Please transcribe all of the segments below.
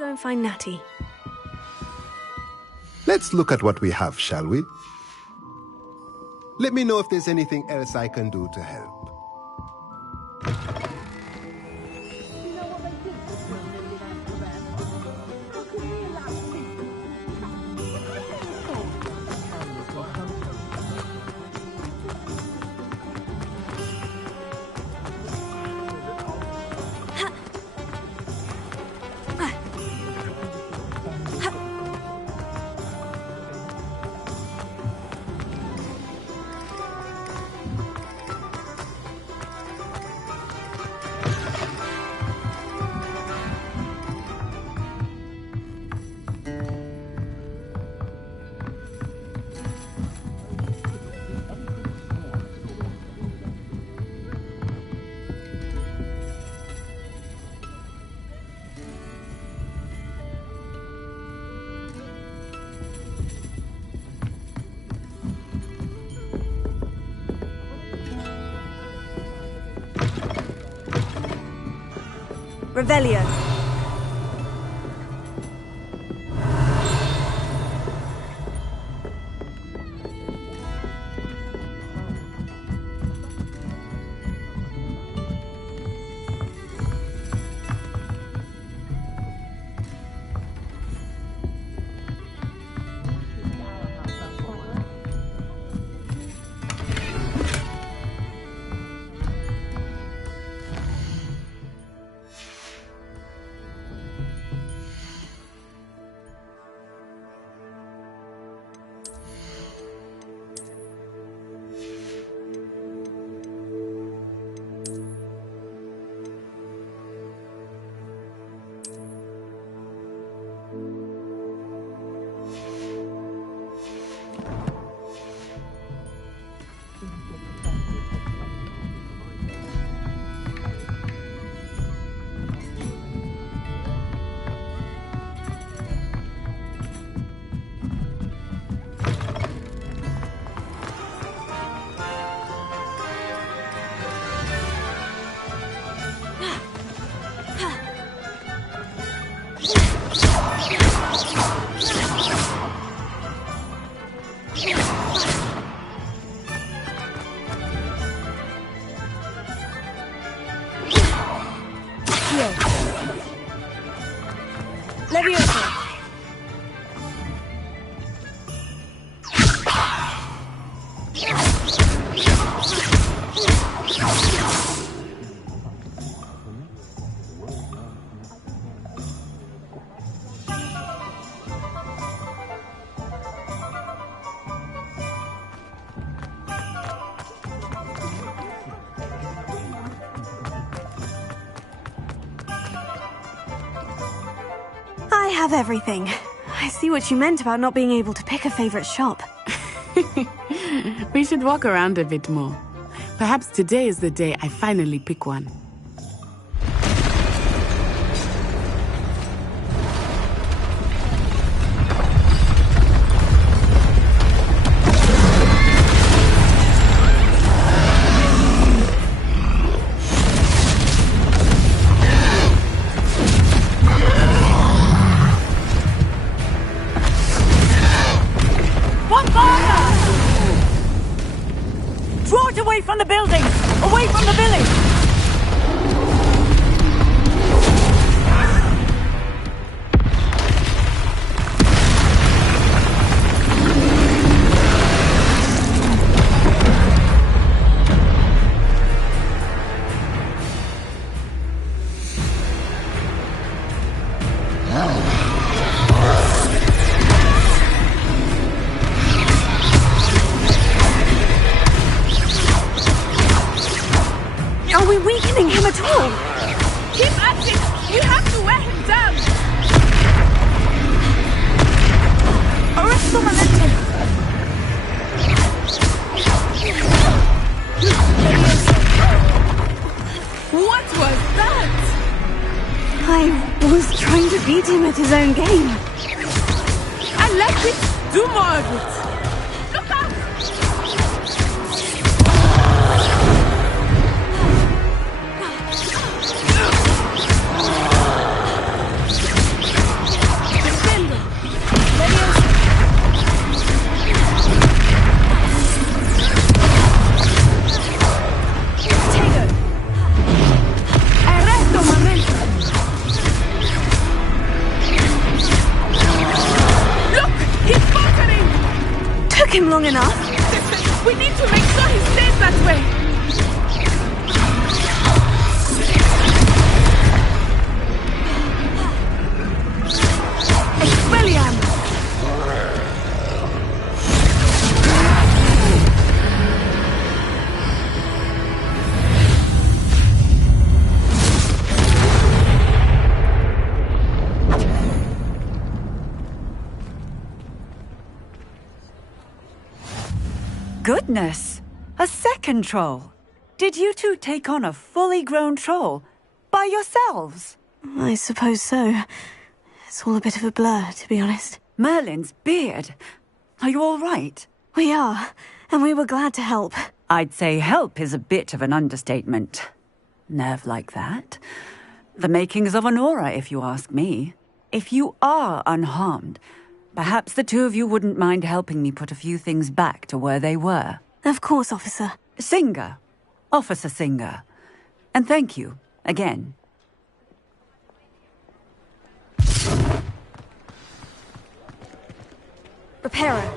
go and find Natty. Let's look at what we have, shall we? Let me know if there's anything else I can do to help. Revelio. I have everything. I see what you meant about not being able to pick a favorite shop. We should walk around a bit more. Perhaps today is the day I finally pick one. Away from the buildings! Away from the village! Are we weakening him at all? Keep at it! You have to wear him down! Arrest the momentum! What was that? I was trying to beat him at his own game. I like it! Do more of it! Look out! enough. We need to make sure he stays that way. Expelliarmus! Goodness! A second troll! Did you two take on a fully grown troll? By yourselves? I suppose so. It's all a bit of a blur, to be honest. Merlin's beard! Are you all right? We are, and we were glad to help. I'd say help is a bit of an understatement. Nerve like that. The makings of an aura, if you ask me. If you are unharmed, perhaps the two of you wouldn't mind helping me put a few things back to where they were. Of course, officer. Singer. Officer Singer. And thank you, again. Repairer.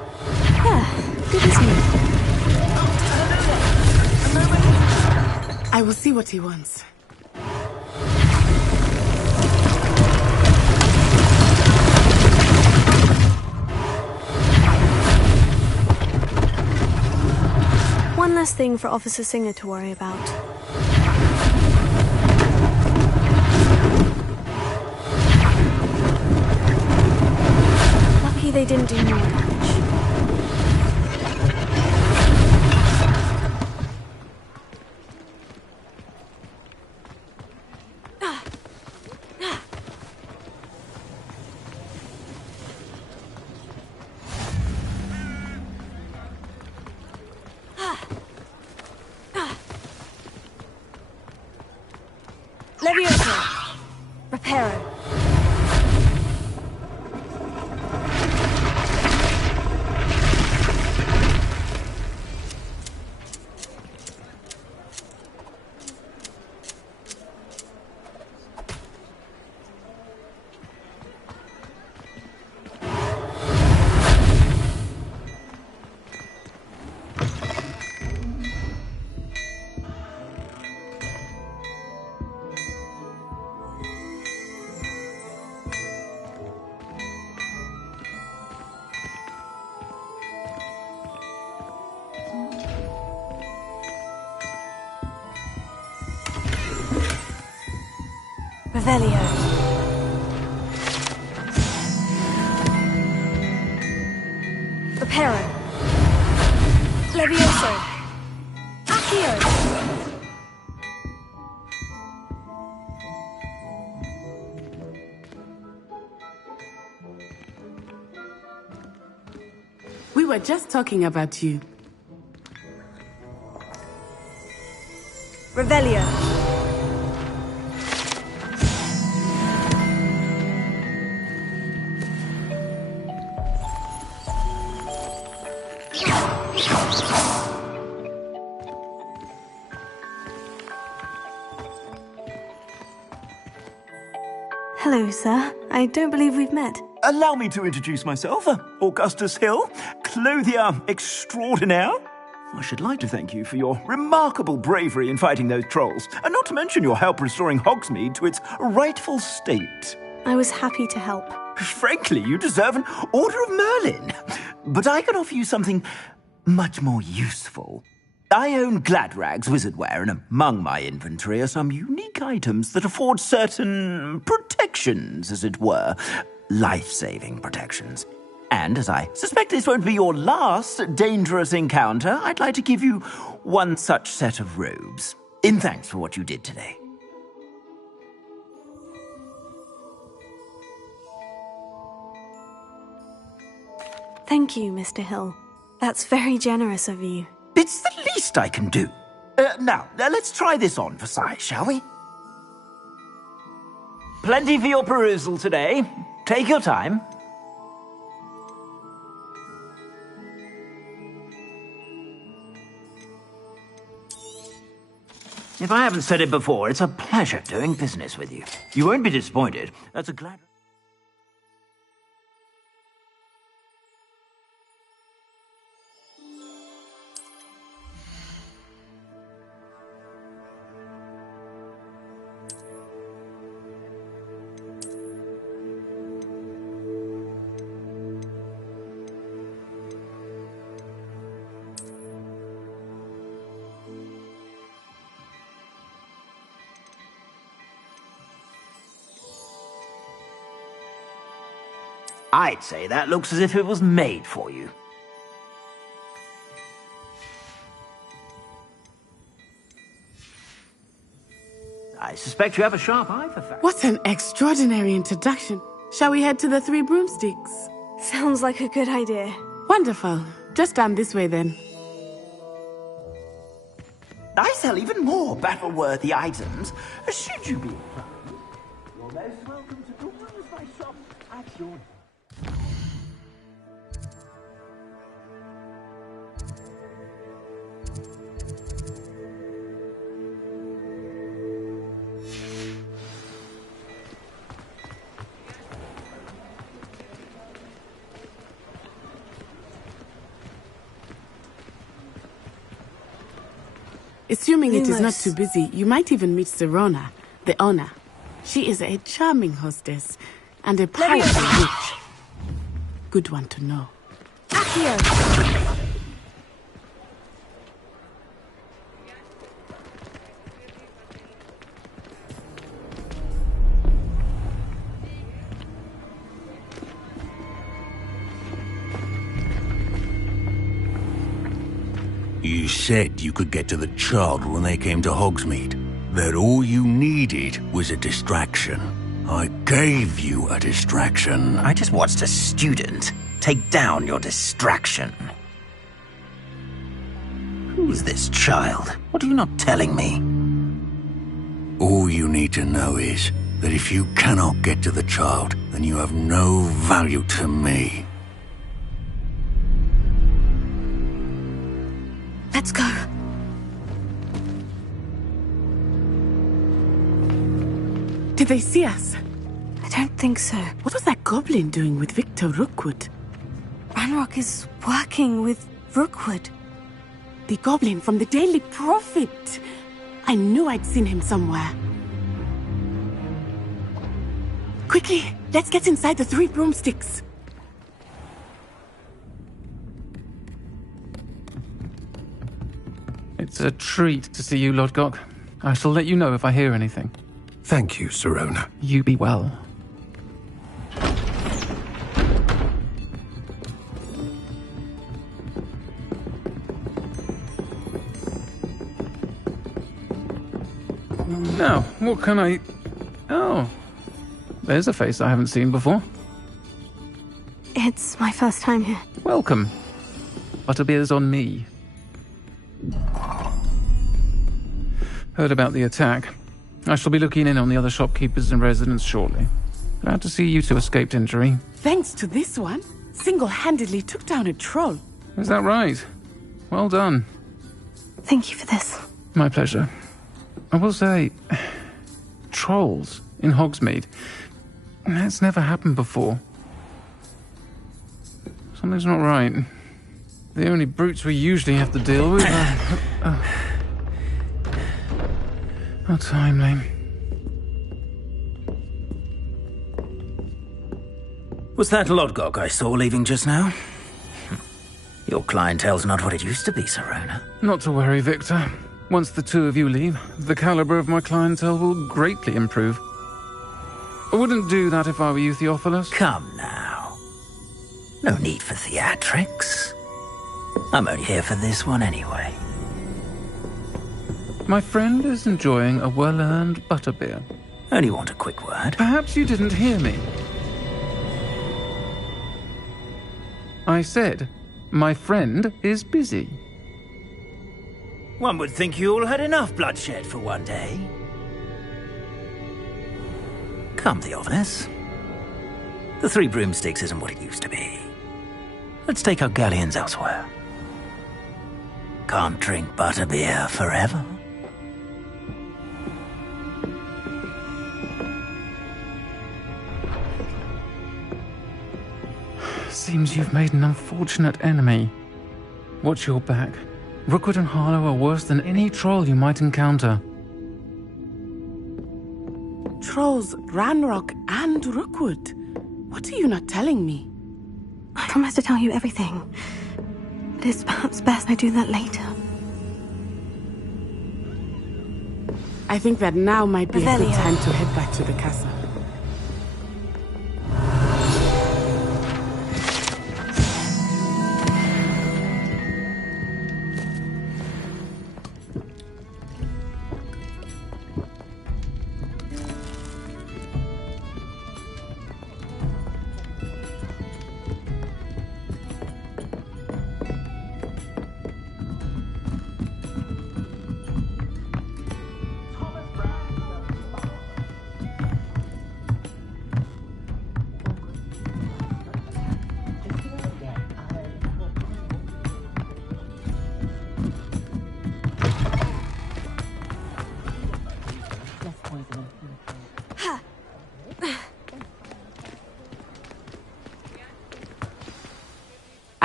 Good as new. I will see what he wants. One less thing for Officer Singer to worry about. Lucky they didn't do more damage. Levioso. Reparo. Revelio. Reparo. Levioso. Accio. We were just talking about you. Revelio. Hello, sir. I don't believe we've met. Allow me to introduce myself, Augustus Hill, clothier extraordinaire. I should like to thank you for your remarkable bravery in fighting those trolls, and not to mention your help restoring Hogsmeade to its rightful state. I was happy to help. Frankly, you deserve an Order of Merlin. But I can offer you something much more useful. I own Gladrag's wizardware, and among my inventory are some unique items that afford certain protections, as it were. Life-saving protections. And as I suspect this won't be your last dangerous encounter, I'd like to give you one such set of robes, in thanks for what you did today. Thank you, Mr. Hill. That's very generous of you. It's the least I can do. Now, let's try this on for size, shall we? Plenty for your perusal today. Take your time. If I haven't said it before, it's a pleasure doing business with you. You won't be disappointed. That's a glad... I'd say that looks as if it was made for you. I suspect you have a sharp eye for fashion. What an extraordinary introduction. Shall we head to the Three Broomsticks? Sounds like a good idea. Wonderful. Just down this way then. I sell even more battle-worthy items. Should you be inclined, you're most welcome to peruse my shop at your... Assuming it is not Lumos. too busy, you might even meet Serona, the owner. She is a charming hostess and a powerful witch. Good one to know. Accio! You said you could get to the child when they came to Hogsmeade. That all you needed was a distraction. I gave you a distraction. I just watched a student take down your distraction. Who's this child? What are you not telling me? All you need to know is that if you cannot get to the child, then you have no value to me. Let's go. Did they see us? I don't think so. What was that goblin doing with Victor Rookwood? Ranrock is working with Rookwood. The goblin from the Daily Prophet. I knew I'd seen him somewhere. Quickly, let's get inside the Three Broomsticks. It's a treat to see you, Lodgok. I shall let you know if I hear anything. Thank you, Serona. You be well. Now, what can I... Oh, there's a face I haven't seen before. It's my first time here. Welcome. Butterbeer's on me. Heard about the attack. I shall be looking in on the other shopkeepers and residents shortly. Glad to see you two escaped injury. Thanks to this one, single-handedly took down a troll. Is that right? Well done. Thank you for this. My pleasure. I will say, trolls in Hogsmeade. That's never happened before. Something's not right. The only brutes we usually have to deal with are... How timely. Was that Lodgok I saw leaving just now? Your clientele's not what it used to be, Serona. Not to worry, Victor. Once the two of you leave, the caliber of my clientele will greatly improve. I wouldn't do that if I were you, Theophilus. Come now. No need for theatrics. I'm only here for this one anyway. My friend is enjoying a well-earned butterbeer. Only want a quick word. Perhaps you didn't hear me. I said, my friend is busy. One would think you all had enough bloodshed for one day. Come, Theophilus. The Three Broomsticks isn't what it used to be. Let's take our galleons elsewhere. Can't drink butterbeer forever. Seems you've made an unfortunate enemy. Watch your back. Rookwood and Harlow are worse than any troll you might encounter. Trolls, Ranrock, and Rookwood. What are you not telling me? I promise to tell you everything. But it's perhaps best I do that later. I think that now might be a good Revelio. time to head back to the castle.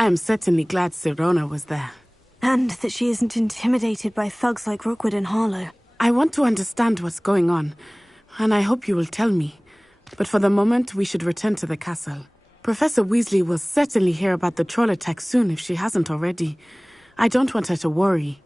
am certainly glad Sirona was there. And that she isn't intimidated by thugs like Rookwood and Harlow. I want to understand what's going on, and I hope you will tell me. But for the moment, we should return to the castle. Professor Weasley will certainly hear about the troll attack soon if she hasn't already. I don't want her to worry.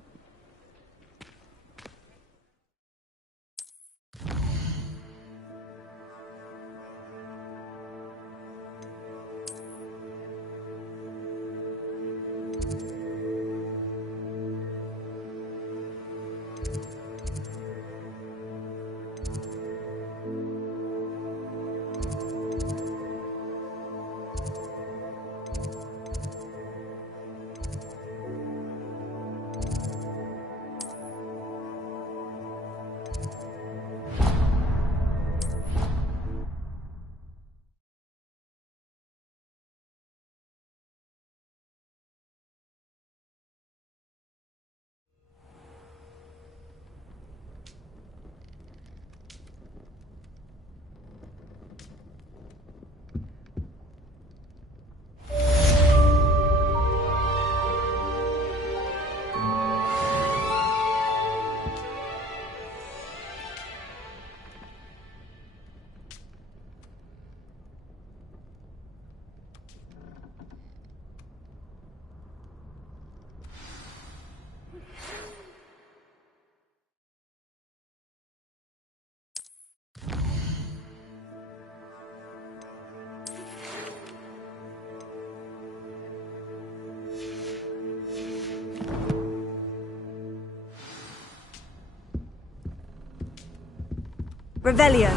Revelio.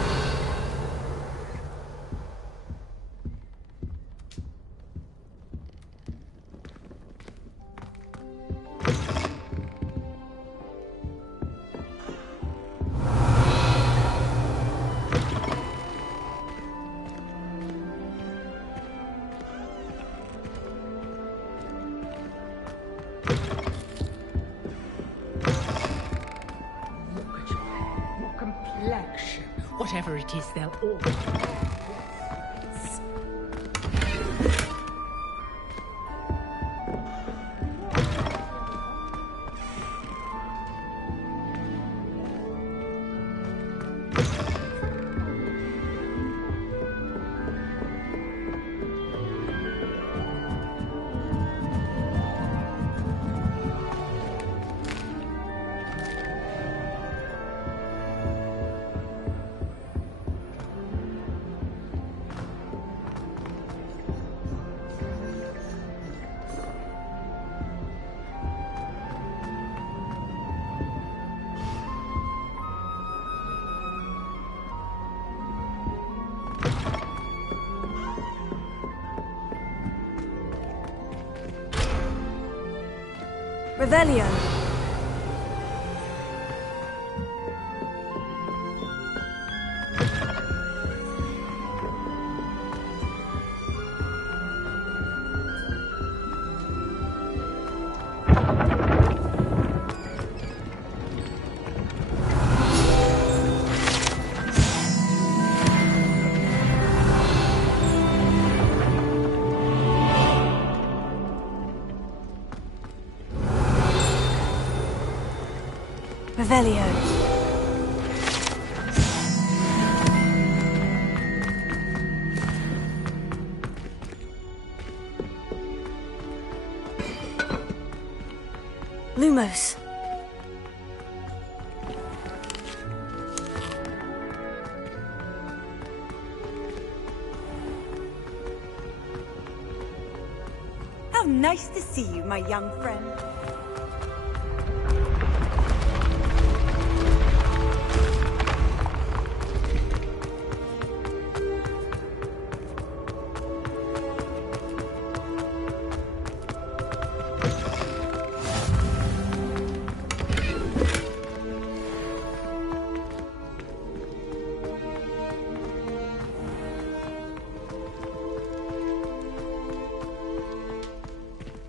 Whatever it is, they'll all... Revelio. Revelio. Lumos. How nice to see you, my young friend.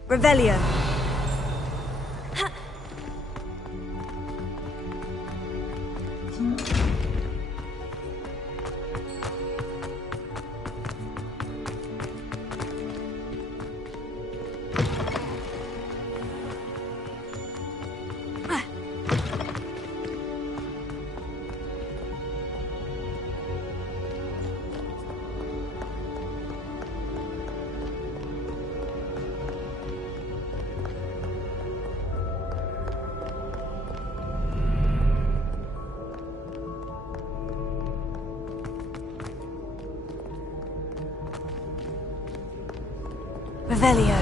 Revelio. Revelio.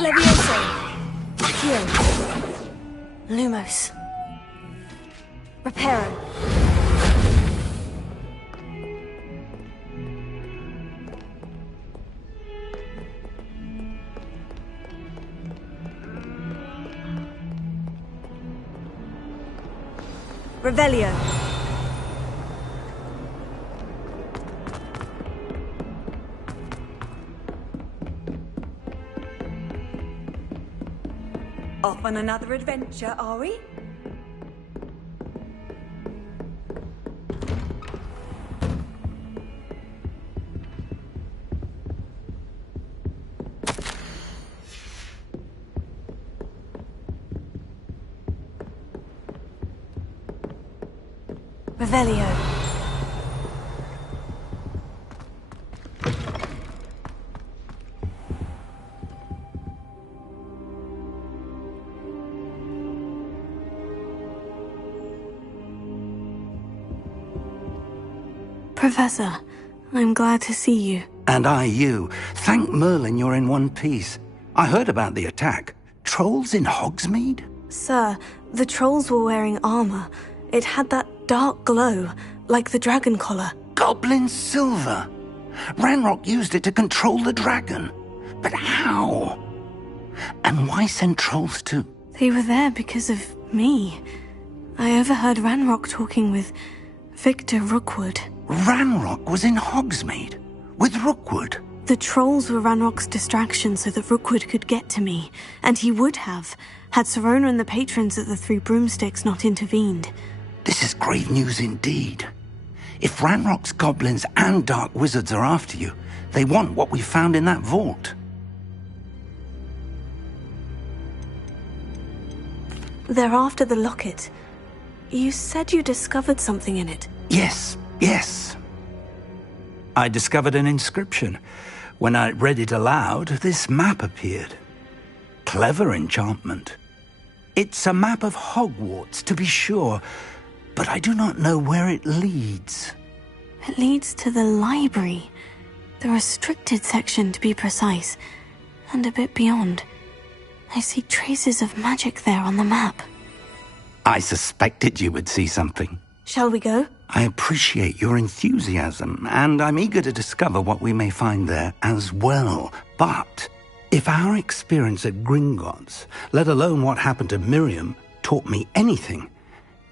Levioso. Heal. Lumos. Reparo. Revelio. Off on another adventure, are we? Revelio. Professor, I'm glad to see you. And I you. Thank Merlin you're in one piece. I heard about the attack. Trolls in Hogsmeade? Sir, the trolls were wearing armor. It had that dark glow, like the dragon collar. Goblin silver. Ranrock used it to control the dragon. But how? And why send trolls to... They were there because of me. I overheard Ranrock talking with Victor Rookwood. Ranrock was in Hogsmeade? With Rookwood? The trolls were Ranrock's distraction so that Rookwood could get to me. And he would have, had Sirona and the patrons at the Three Broomsticks not intervened. This is grave news indeed. If Ranrock's goblins and dark wizards are after you, they want what we found in that vault. They're after the locket. You said you discovered something in it. Yes. I discovered an inscription. When I read it aloud, this map appeared. Clever enchantment. It's a map of Hogwarts, to be sure, but I do not know where it leads. It leads to the library. The restricted section, to be precise. And a bit beyond. I see traces of magic there on the map. I suspected you would see something. Shall we go? I appreciate your enthusiasm, and I'm eager to discover what we may find there as well. But if our experience at Gringotts, let alone what happened to Miriam, taught me anything,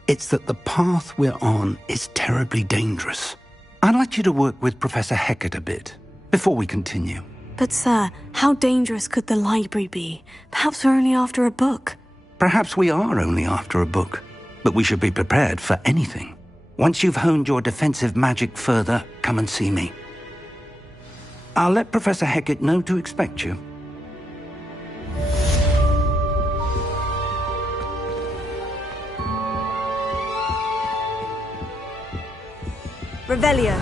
it's that the path we're on is terribly dangerous. I'd like you to work with Professor Hecat a bit, before we continue. But sir, how dangerous could the library be? Perhaps we're only after a book. Perhaps we are only after a book, but we should be prepared for anything. Once you've honed your defensive magic further, come and see me. I'll let Professor Hecat know to expect you. Revelio.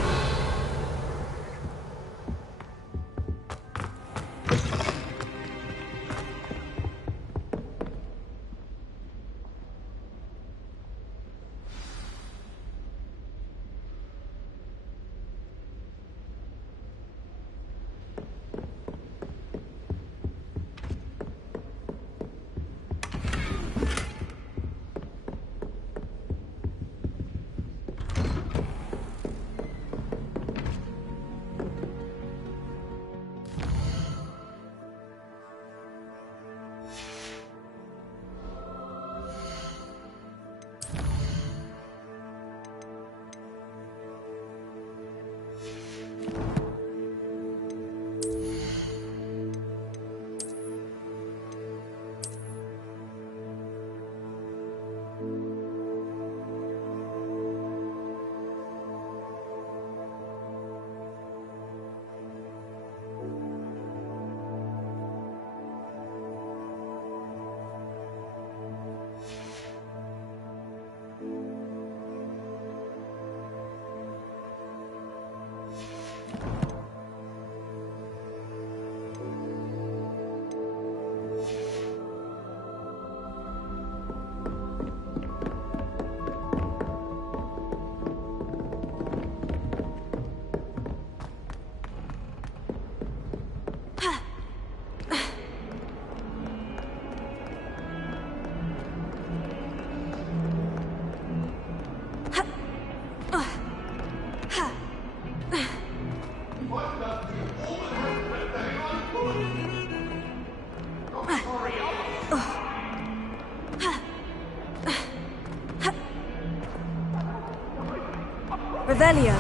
Revelio.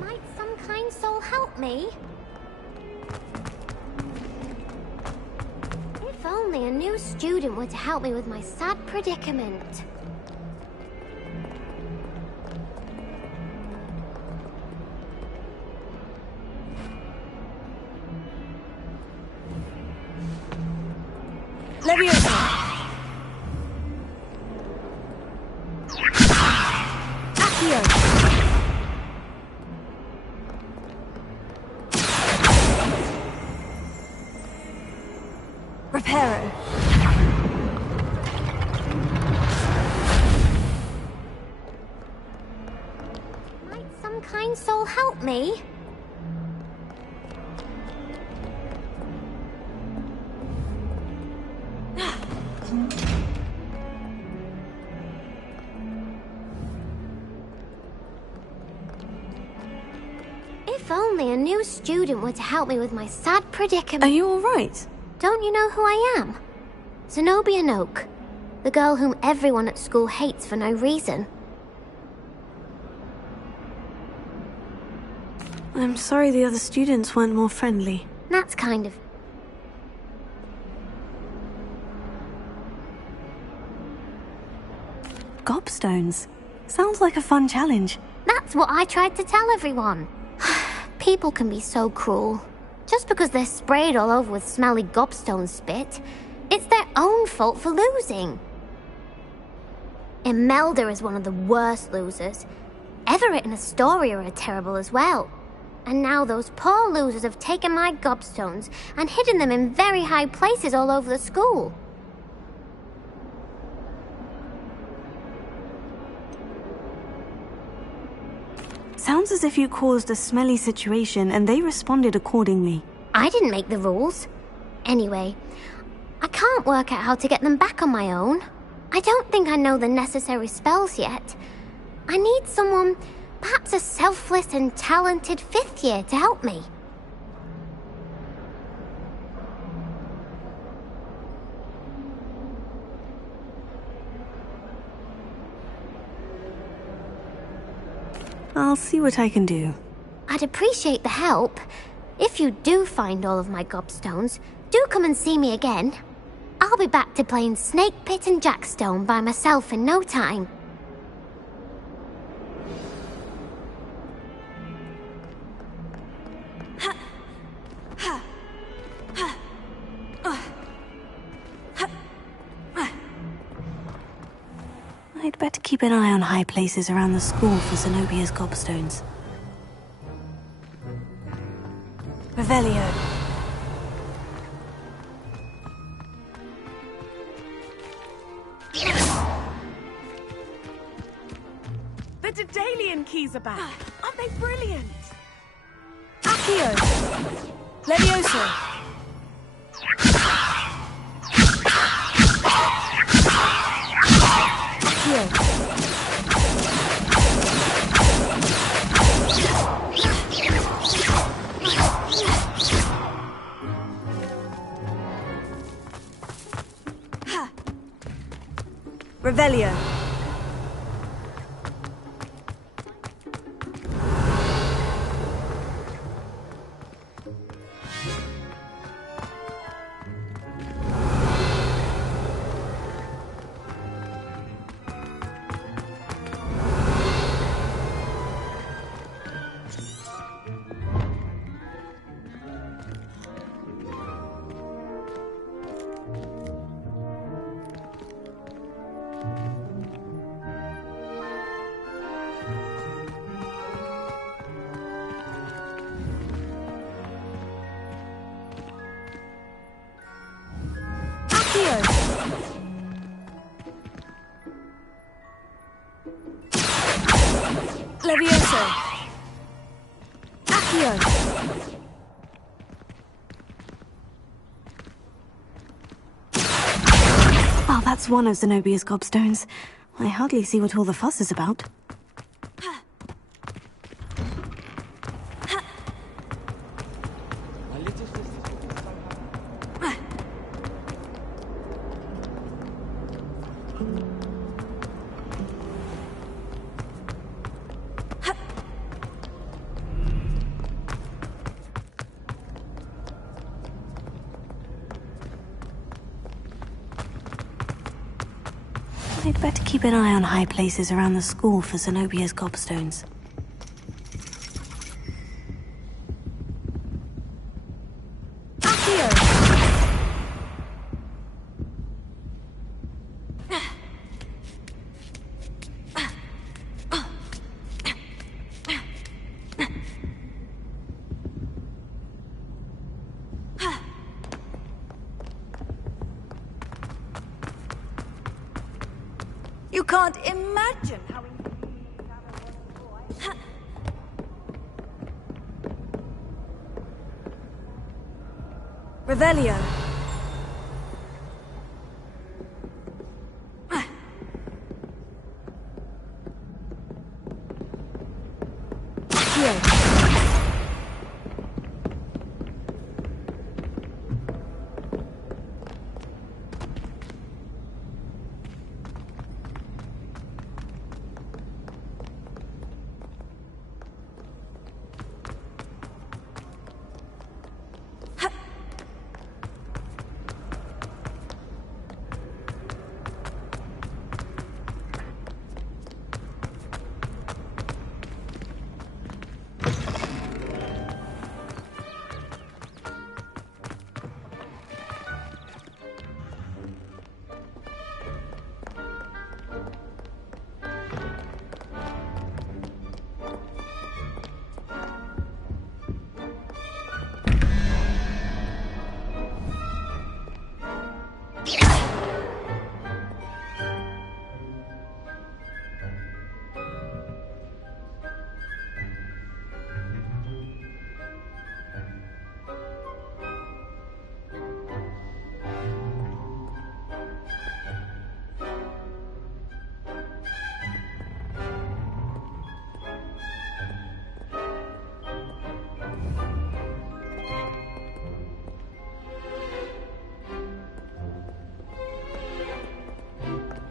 Might some kind soul help me? If only a new student were to help me with my sad predicament. Leviosa. Accio. Reparo. Might some kind soul help me? If only a new student were to help me with my sad predicament. Are you alright? Don't you know who I am? Zenobia Noak, the girl whom everyone at school hates for no reason. I'm sorry the other students weren't more friendly. That's kind of... Gobstones. Sounds like a fun challenge. That's what I tried to tell everyone. People can be so cruel. Just because they're sprayed all over with smelly gobstone spit, it's their own fault for losing. Imelda is one of the worst losers. Everett and Astoria are terrible as well. And now those poor losers have taken my gobstones and hidden them in very high places all over the school. Sounds as if you caused a smelly situation and they responded accordingly. I didn't make the rules. Anyway, I can't work out how to get them back on my own. I don't think I know the necessary spells yet. I need someone, perhaps a selfless and talented 5th year to help me. I'll see what I can do. I'd appreciate the help. If you do find all of my gobstones, do come and see me again. I'll be back to playing Snake Pit and Jackstone by myself in no time. I'd better keep an eye on high places around the school for Zenobia's gobstones. Revelio. The Daedalian keys are back. Aren't they brilliant? Accio. Leviosa. Accio. Revelio. Levioso. Accio. Well, that's one of Zenobia's gobstones. I hardly see what all the fuss is about. I'd better keep an eye on high places around the school for Zenobia's gobstones. You can't imagine how... Revelio.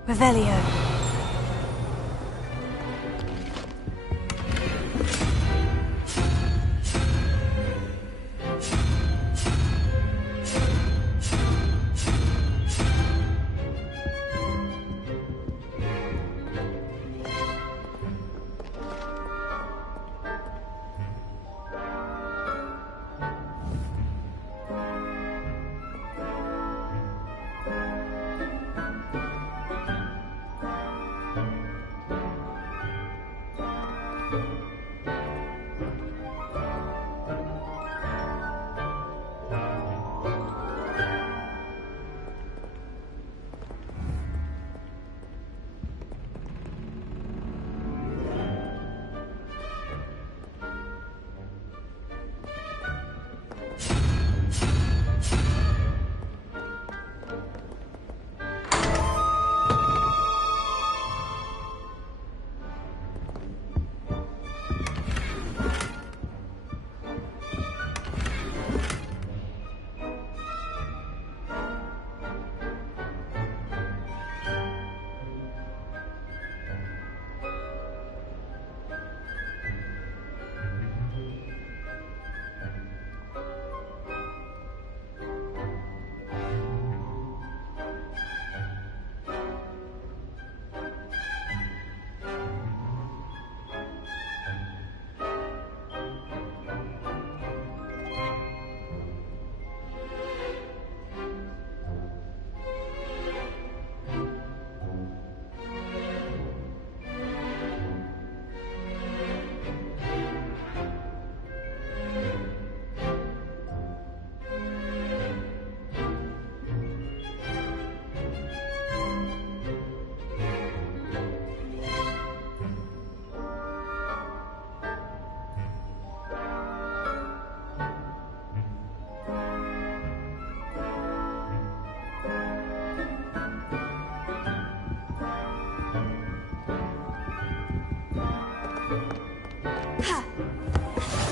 Revelio.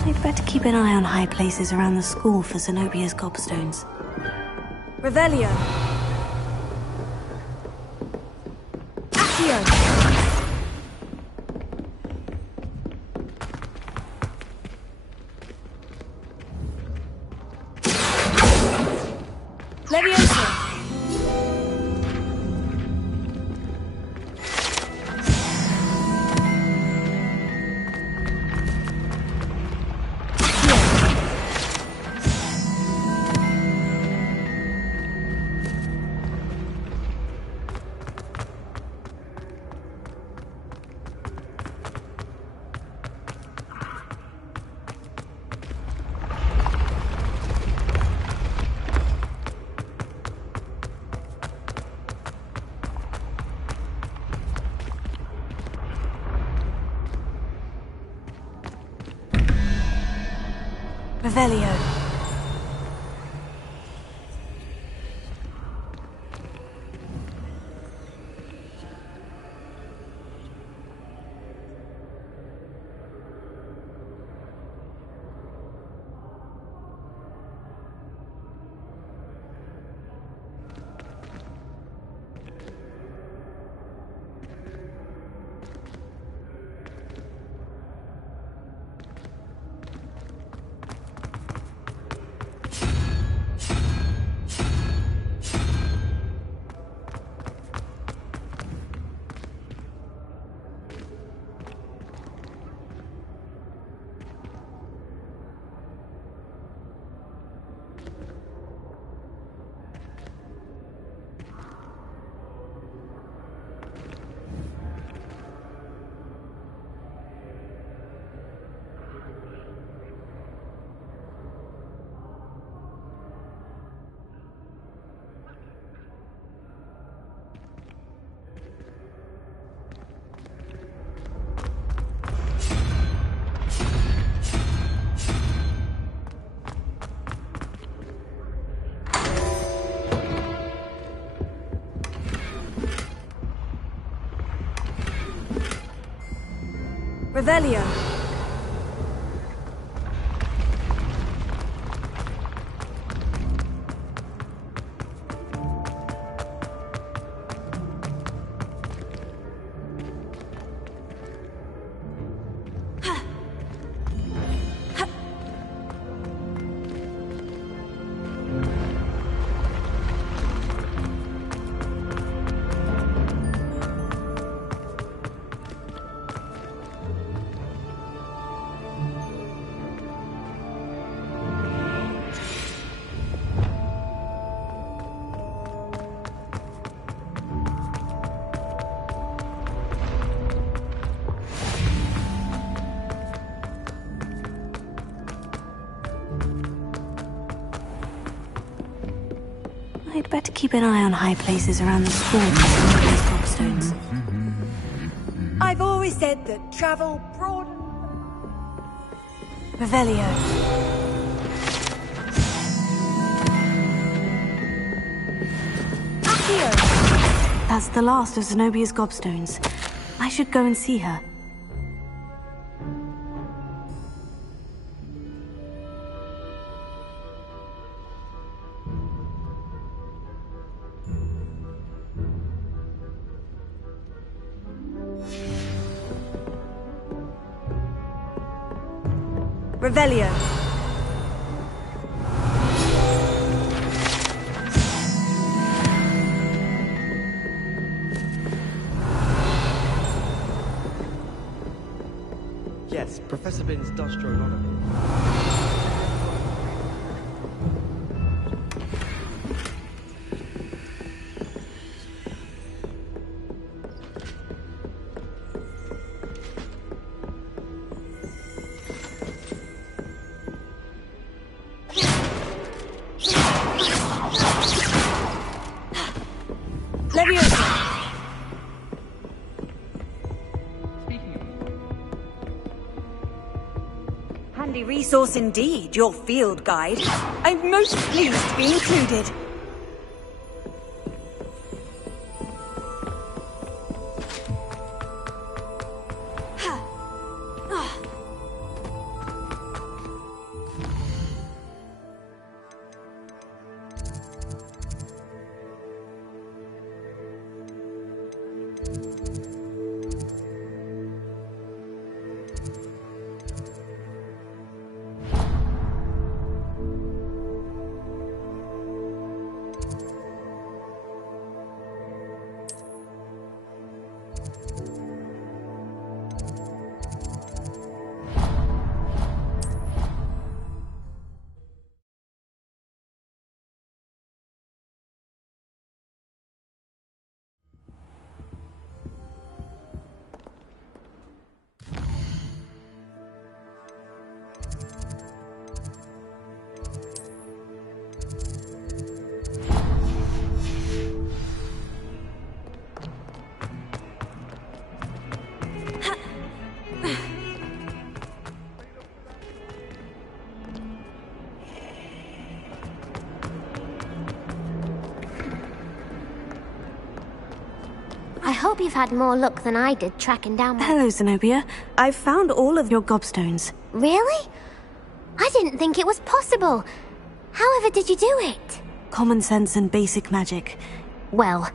I'd better keep an eye on high places around the school for Zenobia's gobstones. Revelio. Accio. Leviosa. Revelio. Revelio. I'd better keep an eye on high places around the school for these cobbstones. I've always said that travel broadens... Revelio. Accio! That's the last of Zenobia's gobstones. I should go and see her. Revelio. Yes, Professor Binns does drone on a bit. Handy resource indeed, your field guide. I'm most pleased to be included. hope you've had more luck than I did tracking down my... Hello, Zenobia. I've found all of your gobstones. Really? I didn't think it was possible. However did you do it? Common sense and basic magic. Well,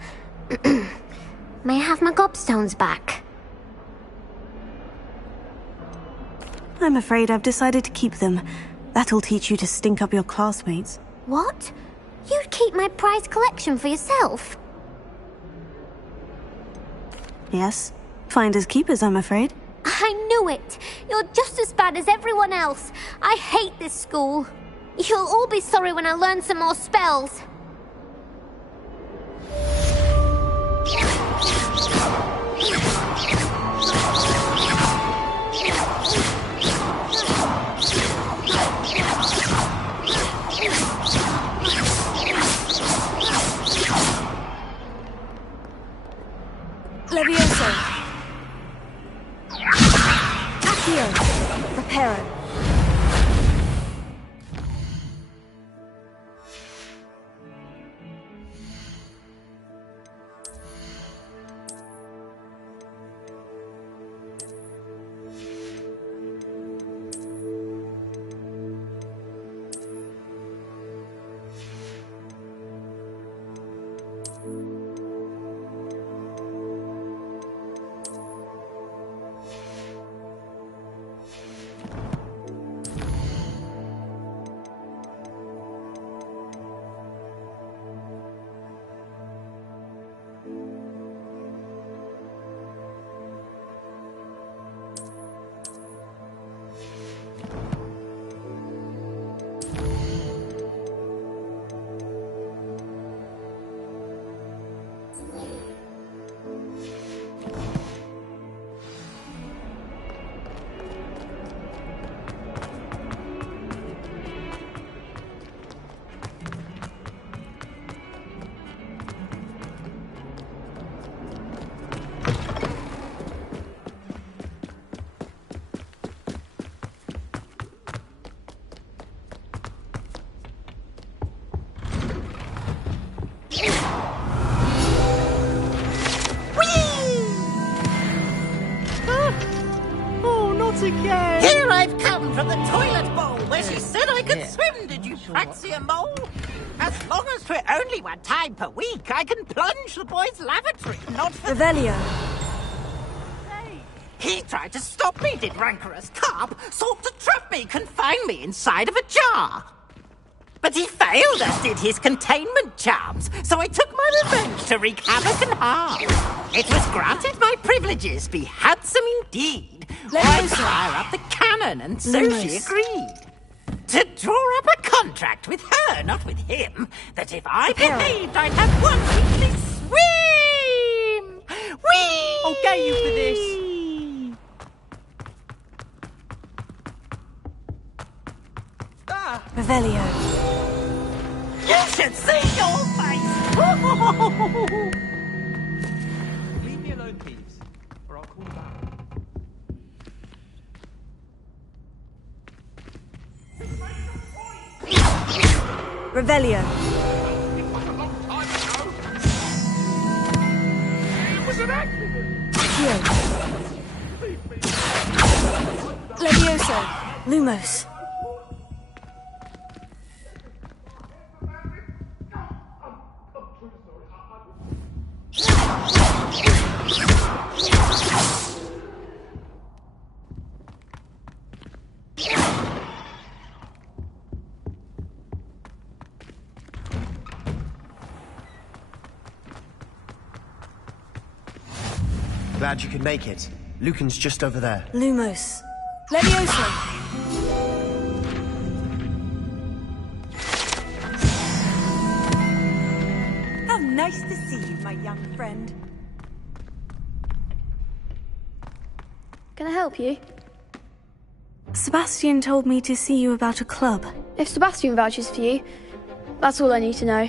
may I have my gobstones back? I'm afraid I've decided to keep them. That'll teach you to stink up your classmates. What? You'd keep my prized collection for yourself? Yes. Finders keepers, I'm afraid. I knew it! You're just as bad as everyone else. I hate this school. You'll all be sorry when I learn some more spells. Levioso. Accio. Reparo. Again. Here I've come from the toilet bowl where she said I could swim, did you fancy a mole? As long as for only one time per week, I can plunge the boys' lavatory, not for... Revelio. Hey. He tried to stop me, did rancorous carp, sought to trap me, confine me inside of a jar. But he failed, as did his containment charms, so I took my revenge to wreak havoc and harm. It was granted my privileges be handsome indeed, or I'd fire up the cannon, and so she agreed. To draw up a contract with her, not with him, that if I behaved, I'd have one weekly swim! Whee! I'll get you for this! Revelio. You should see your face! Leave me alone, please, or I'll call you back. Revelio. It was an accident! Levioso. Lumos. Glad you could make it. Lucan's just over there. Lumos. Levioso. How nice to see you, my young friend. Can I help you? Sebastian told me to see you about a club. If Sebastian vouches for you, that's all I need to know.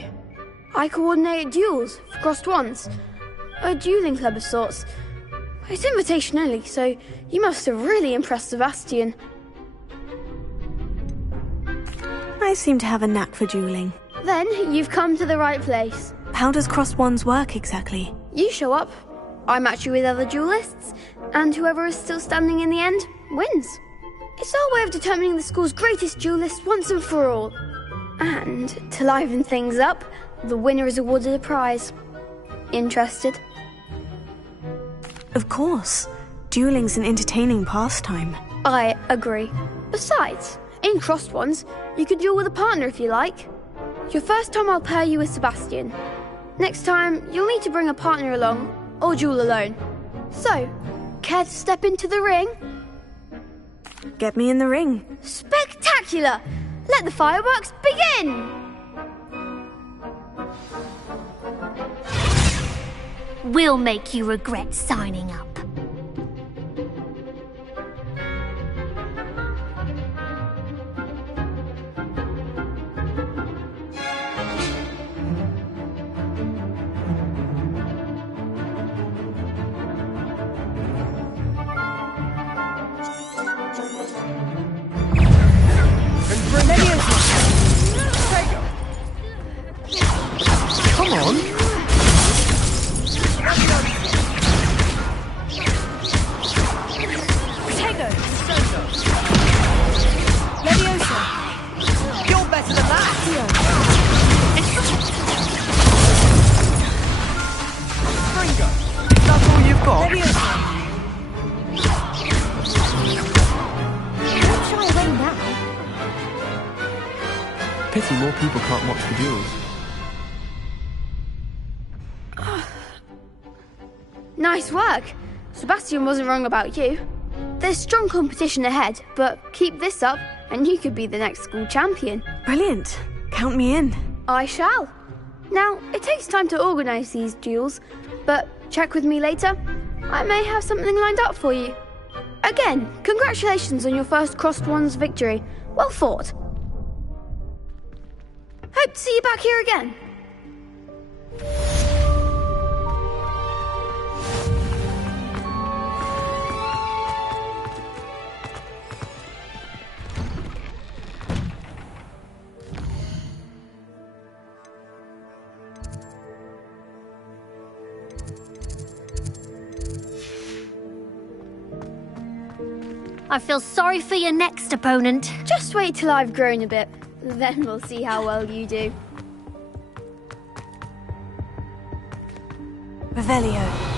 I coordinate duels for crossed ones. A dueling club of sorts. It's invitation only, so you must have really impressed Sebastian. I seem to have a knack for dueling. Then you've come to the right place. How does crossed wands work exactly? You show up, I match you with other duelists, and whoever is still standing in the end wins. It's our way of determining the school's greatest duelist once and for all. And to liven things up, the winner is awarded a prize. Interested? Of course. Dueling's an entertaining pastime. I agree. Besides, in crossed ones, you could duel with a partner if you like. Your first time I'll pair you with Sebastian. Next time, you'll need to bring a partner along, or duel alone. So, care to step into the ring? Get me in the ring. Spectacular! Let the fireworks begin! We'll make you regret signing up. Come on! You're better than that! Ringo! That's all you've got? Don't shy away now. Pity more people can't watch the duels. Nice work. Sebastian wasn't wrong about you. There's strong competition ahead, but keep this up and you could be the next school champion. Brilliant. Count me in. I shall. Now, it takes time to organise these duels, but check with me later. I may have something lined up for you. Again, congratulations on your first Crossed Ones victory. Well fought. Hope to see you back here again. I feel sorry for your next opponent. Just wait till I've grown a bit. Then we'll see how well you do. Revelio.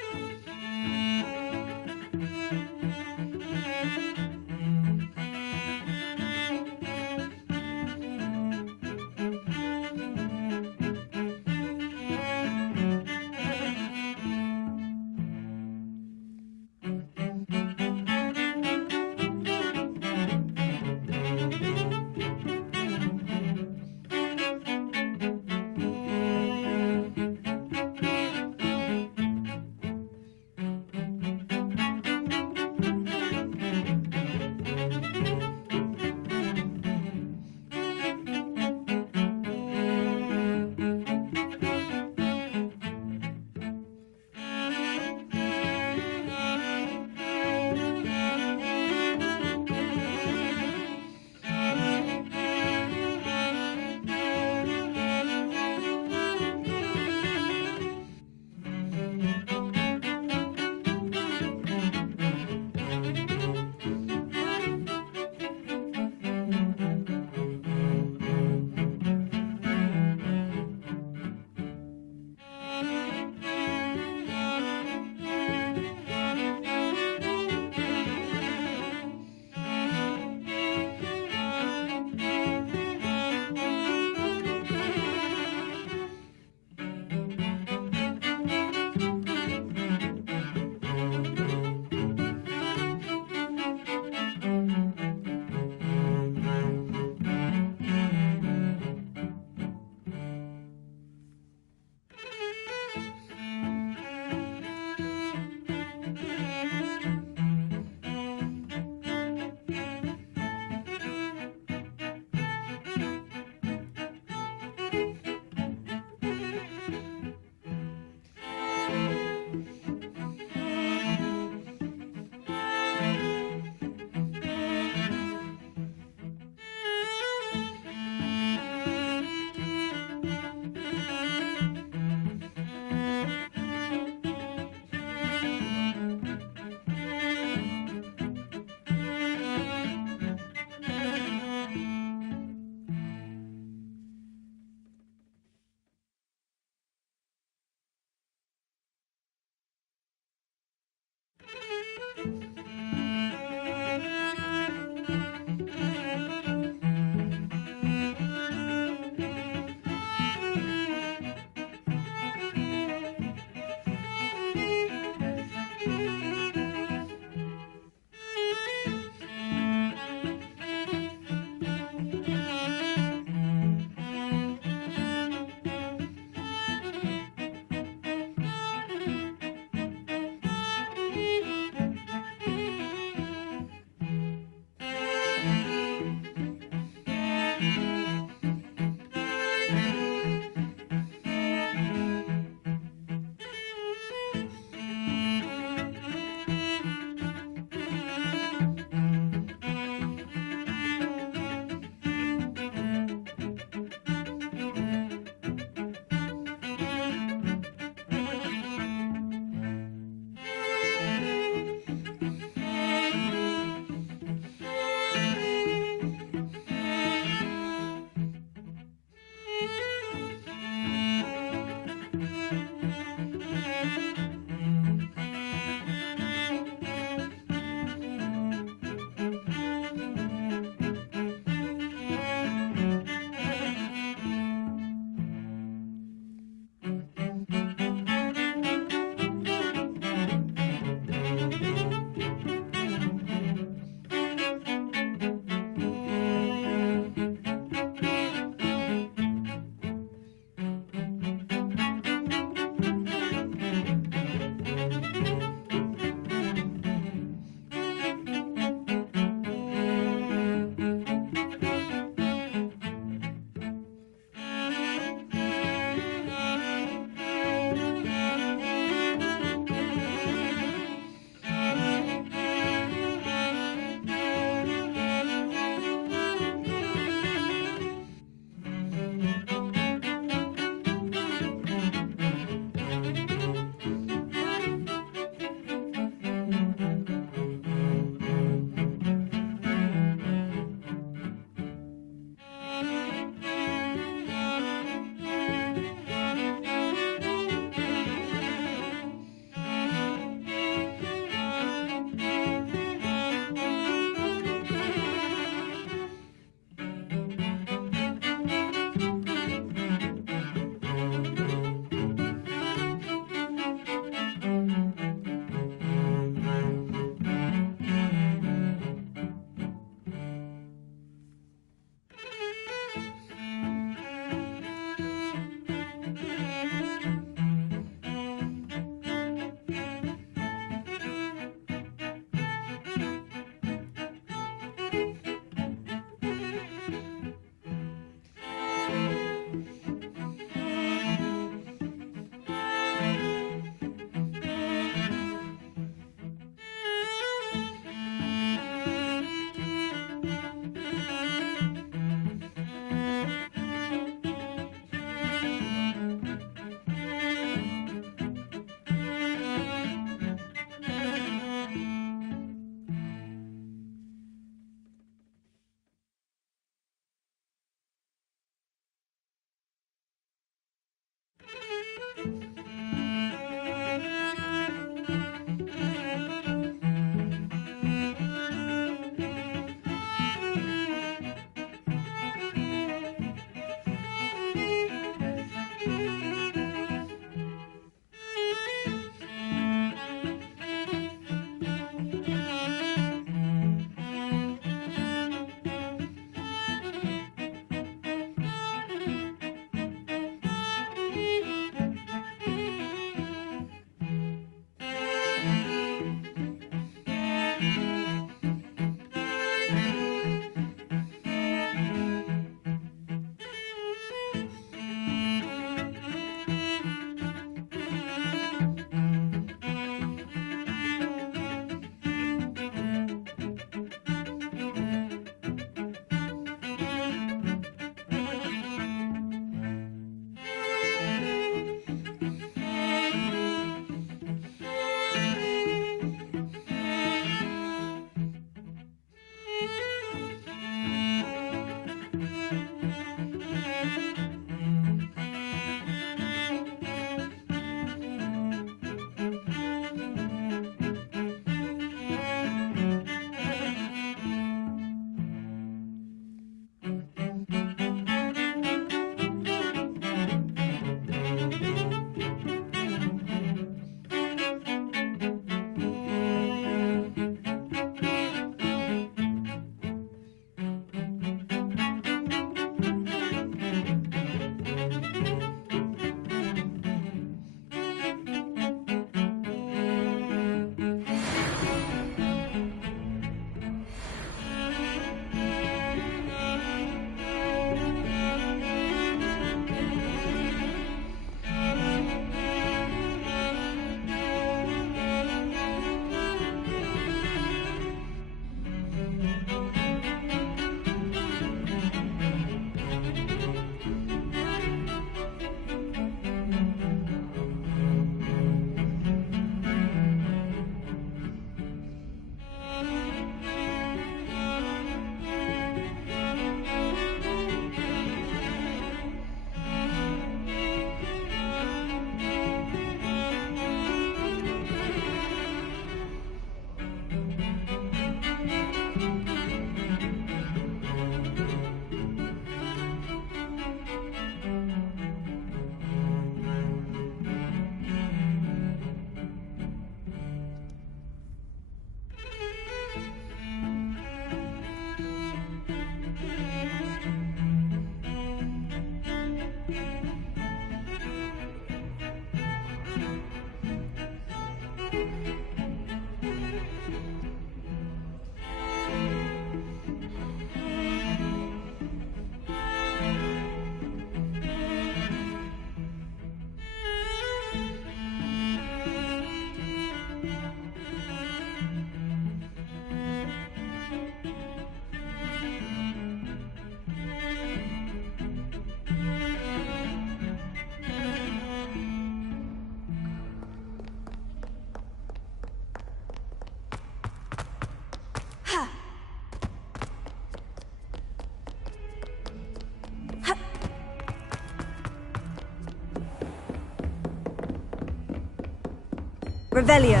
Revelio.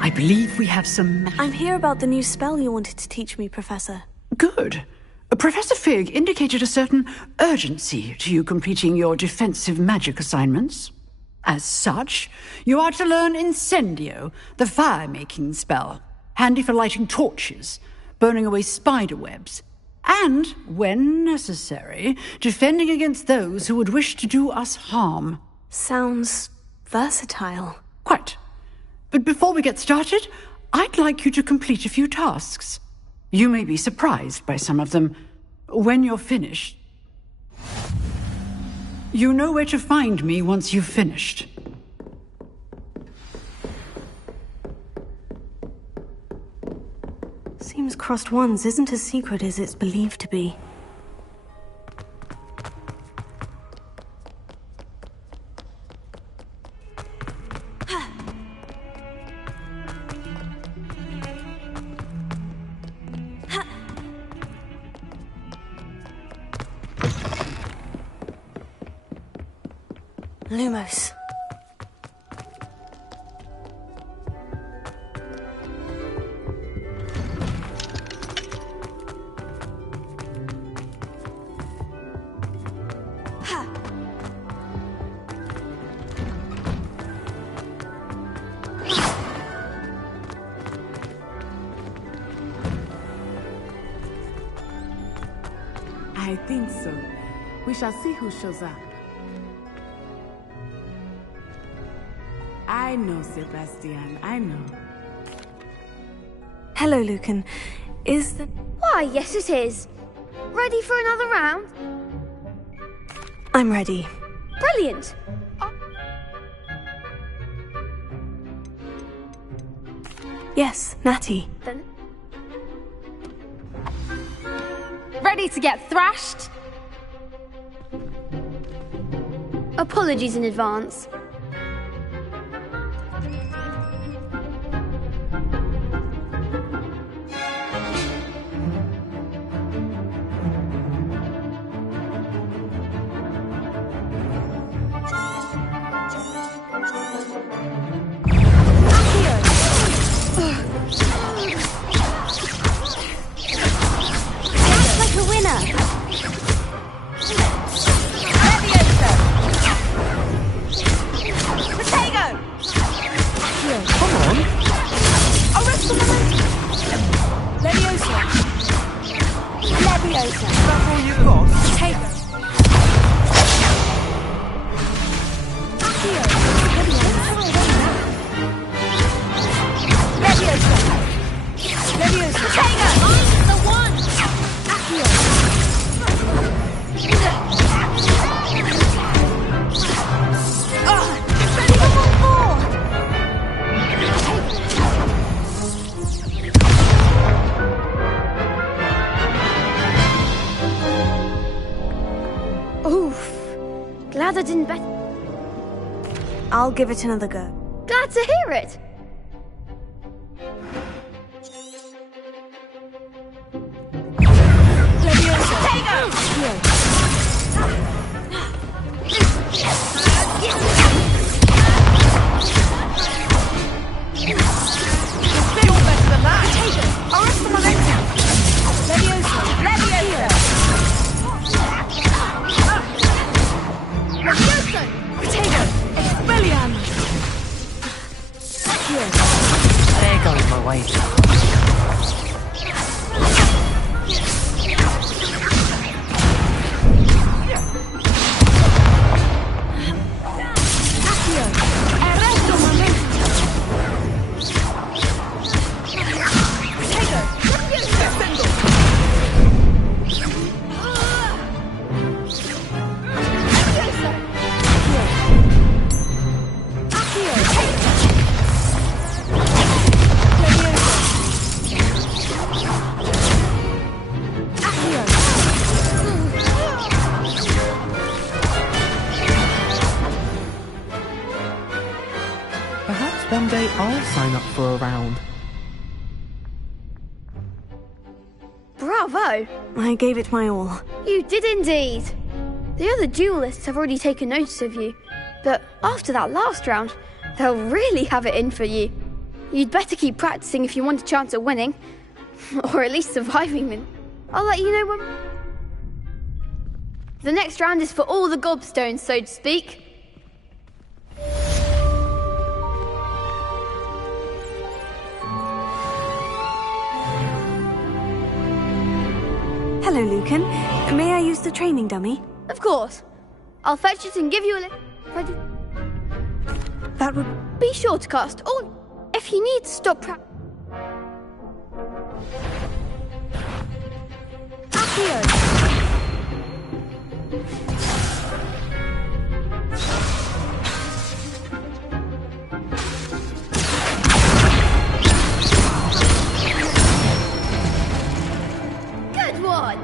I believe we have some... I'm here about the new spell you wanted to teach me, Professor. Good. Professor Fig indicated a certain urgency to you completing your defensive magic assignments. As such, you are to learn Incendio, the fire-making spell, handy for lighting torches, burning away spider webs, and, when necessary, defending against those who would wish to do us harm. Sounds versatile. Quite. But before we get started, I'd like you to complete a few tasks. You may be surprised by some of them. When you're finished, you know where to find me once you've finished. Seems Crossed Ones isn't as secret as it's believed to be. Lumos. I think so. We shall see who shows up. I know, Sebastian, I know. Hello, Lucan. Is the... Why, yes it is. Ready for another round? I'm ready. Brilliant. Yes, Natty. Then Ready to get thrashed? apologies in advance. Like a winner. Potato! Come on. Arrest the momentum! Leviosa! Leviosa! That's all you got? Potato! Leviosa! Leviosa! Potato! I'm the one. Ready for one more! Oof. Glad I didn't bet. I'll give it another go. Glad to hear it. There goes my wager. Perhaps one day I'll sign up for a round. Bravo. I gave it my all. You did indeed. The other duelists have already taken notice of you, but after that last round, they'll really have it in for you. You'd better keep practicing if you want a chance at winning, or at least surviving them. I'll let you know when... The next round is for all the gobstones, so to speak. Hello, Lucan. May I use the training dummy? Of course. I'll fetch it and give you a lift. That would... Be sure to cast all... If you need to stop Accio. Good one!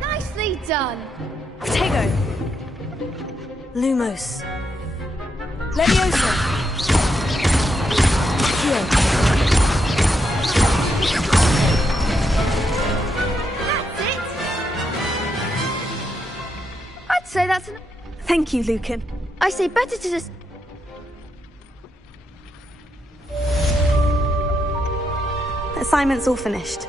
Nicely done! Tego! Lumos. Leviosa! Here. That's it! I'd say that's enough. Thank you, Lucan. I say better to just... Assignment's all finished.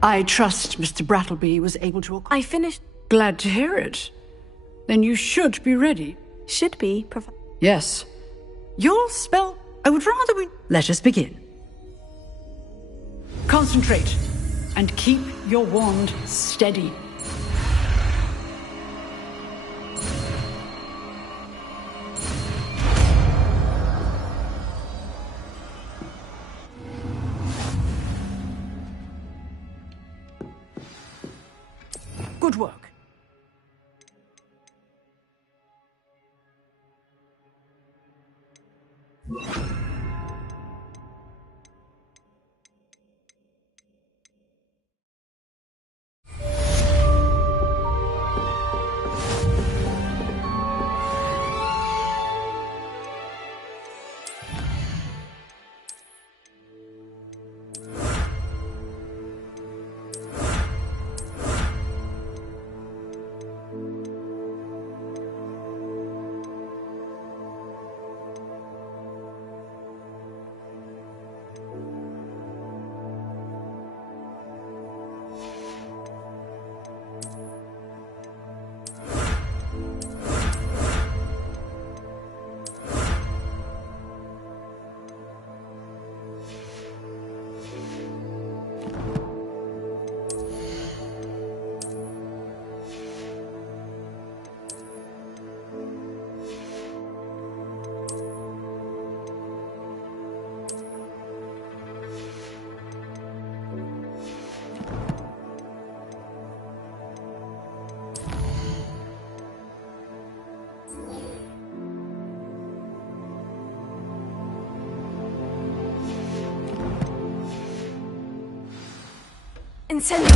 I trust Mr. Brattleby was able to... I finished... Glad to hear it. Then you should be ready. Should be, Professor. Yes. Your spell... I would rather we... Let us begin. Concentrate, and keep your wand steady. Good work. Incendio!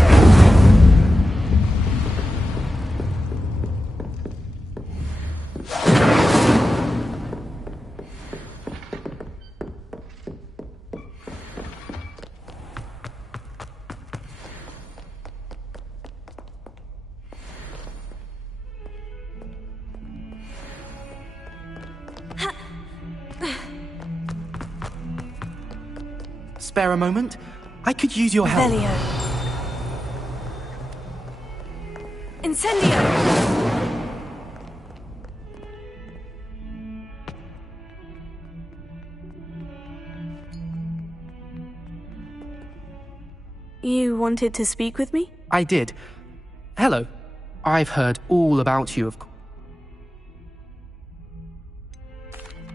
Spare a moment? I could use your help. Velio. Incendio! You wanted to speak with me? I did. Hello. I've heard all about you, of course.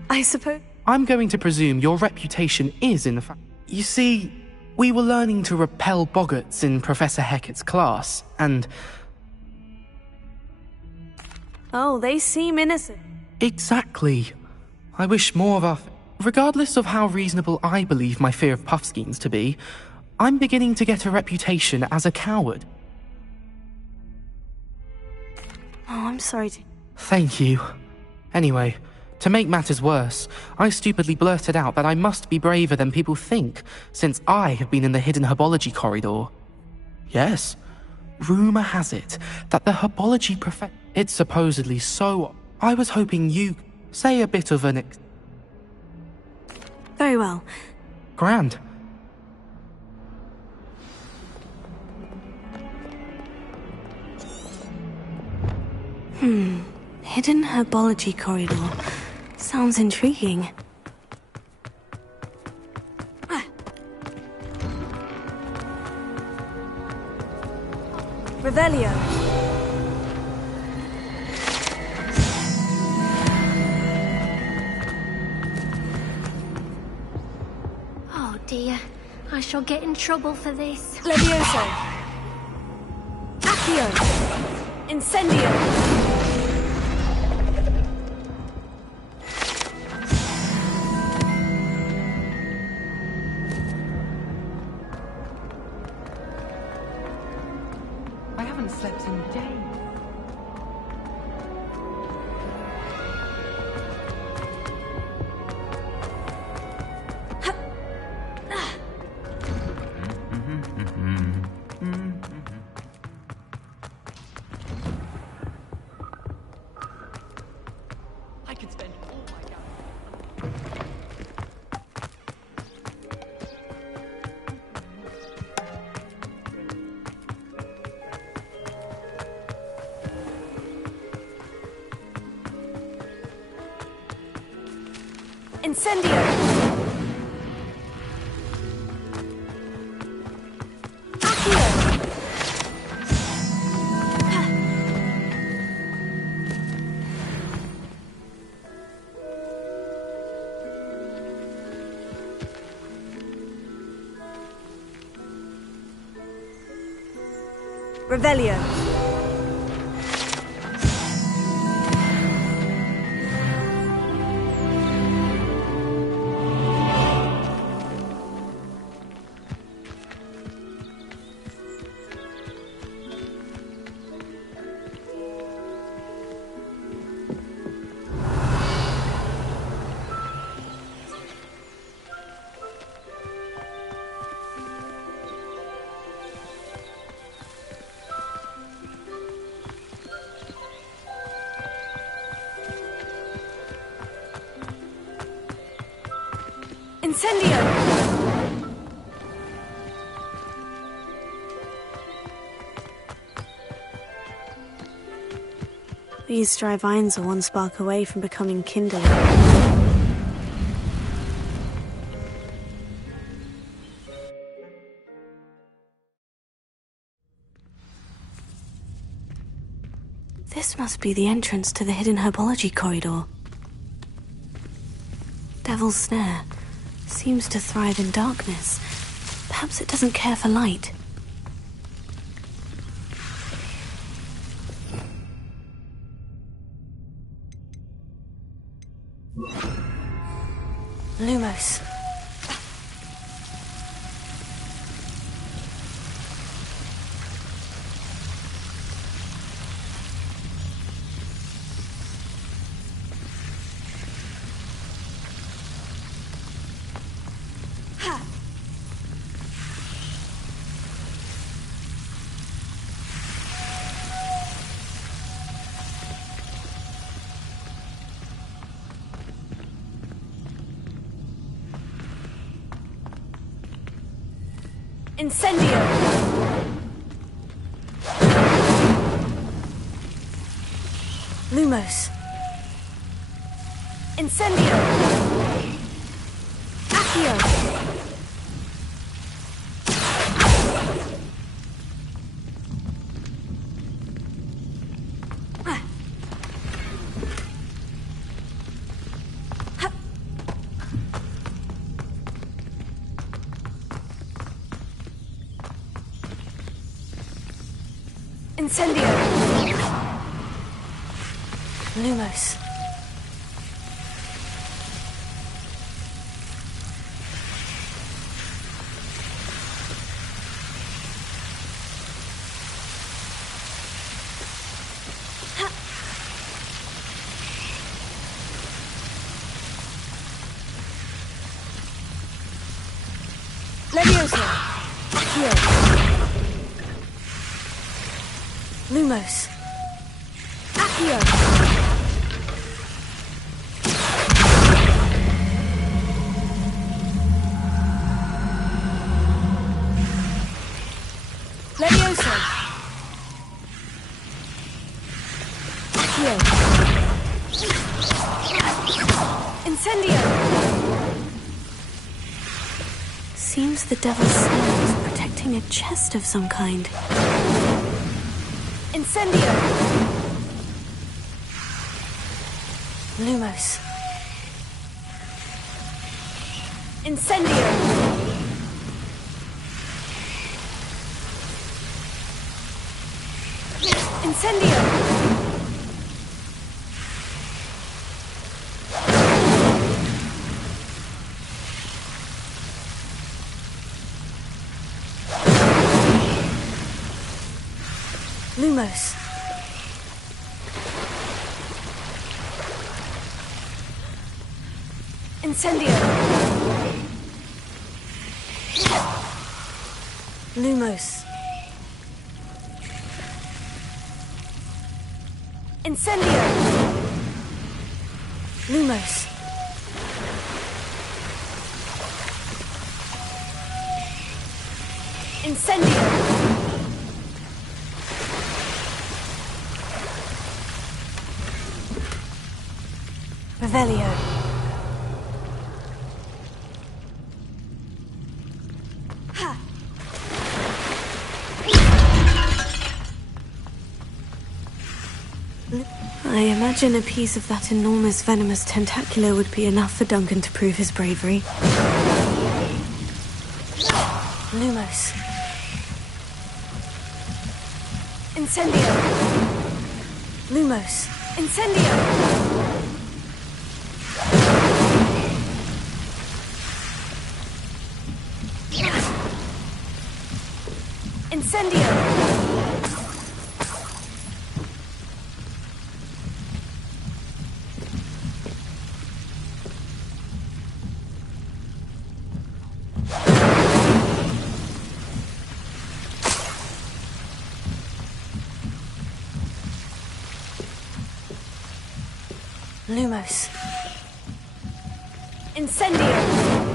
I suppose... I'm going to presume your reputation is in the fact... You see, we were learning to repel boggarts in Professor Hecat's class, and... Oh, they seem innocent. Exactly. I wish more of our... Regardless of how reasonable I believe my fear of Puffskeins to be, I'm beginning to get a reputation as a coward. Oh, I'm sorry to... Thank you. Anyway, to make matters worse, I stupidly blurted out that I must be braver than people think, since I have been in the hidden herbology corridor. Yes, rumor has it that the herbology professor... It's supposedly so... I was hoping you... say a bit of an... Very well. Grand. Hidden herbology corridor. Sounds intriguing. Revelio. Oh dear, I shall get in trouble for this. Levioso. Accio. Incendio. I haven't slept in days. I could spend all my time. Incendio. Accio. Revelio. Incendio! These dry vines are one spark away from becoming kindling. This must be the entrance to the hidden herbology corridor. Devil's Snare seems to thrive in darkness. Perhaps it doesn't care for light. Lumos. Incendio! Lumos. Incendio! Accio! Incendio! Lumos. Levioso! Accio! Lumos! Accio! Levioso! Accio! Incendio! Seems the devil's snare is protecting a chest of some kind. Incendio! Lumos. Incendio! Incendio! Lumos. Incendio. Lumos. Incendio. Lumos. Incendio. Revelio. Ha! I imagine a piece of that enormous venomous tentacular would be enough for Duncan to prove his bravery. Lumos. Incendio. Lumos. Incendio. Incendio! Lumos. Incendio!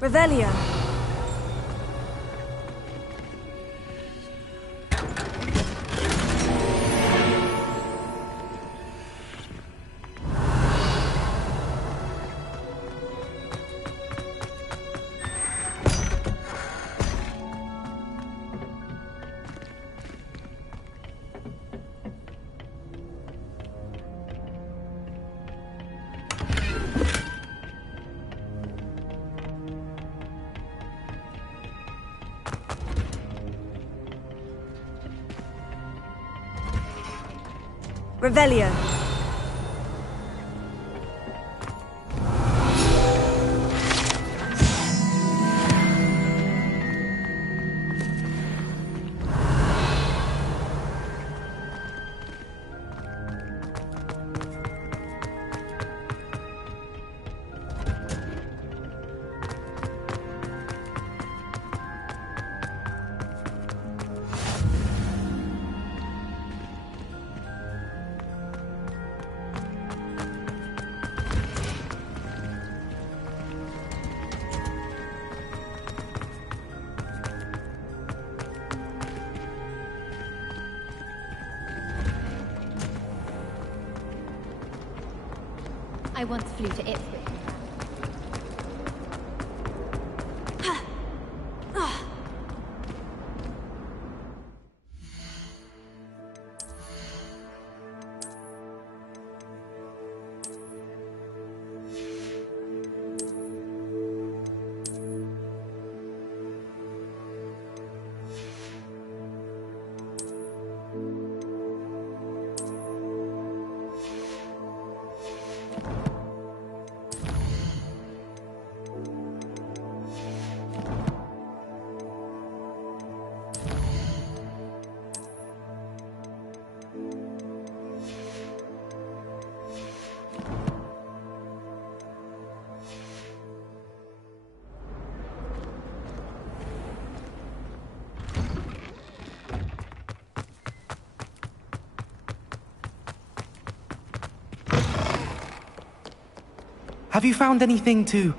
Revelio. Revelio. I once flew to Ipswich. Have you found anything to,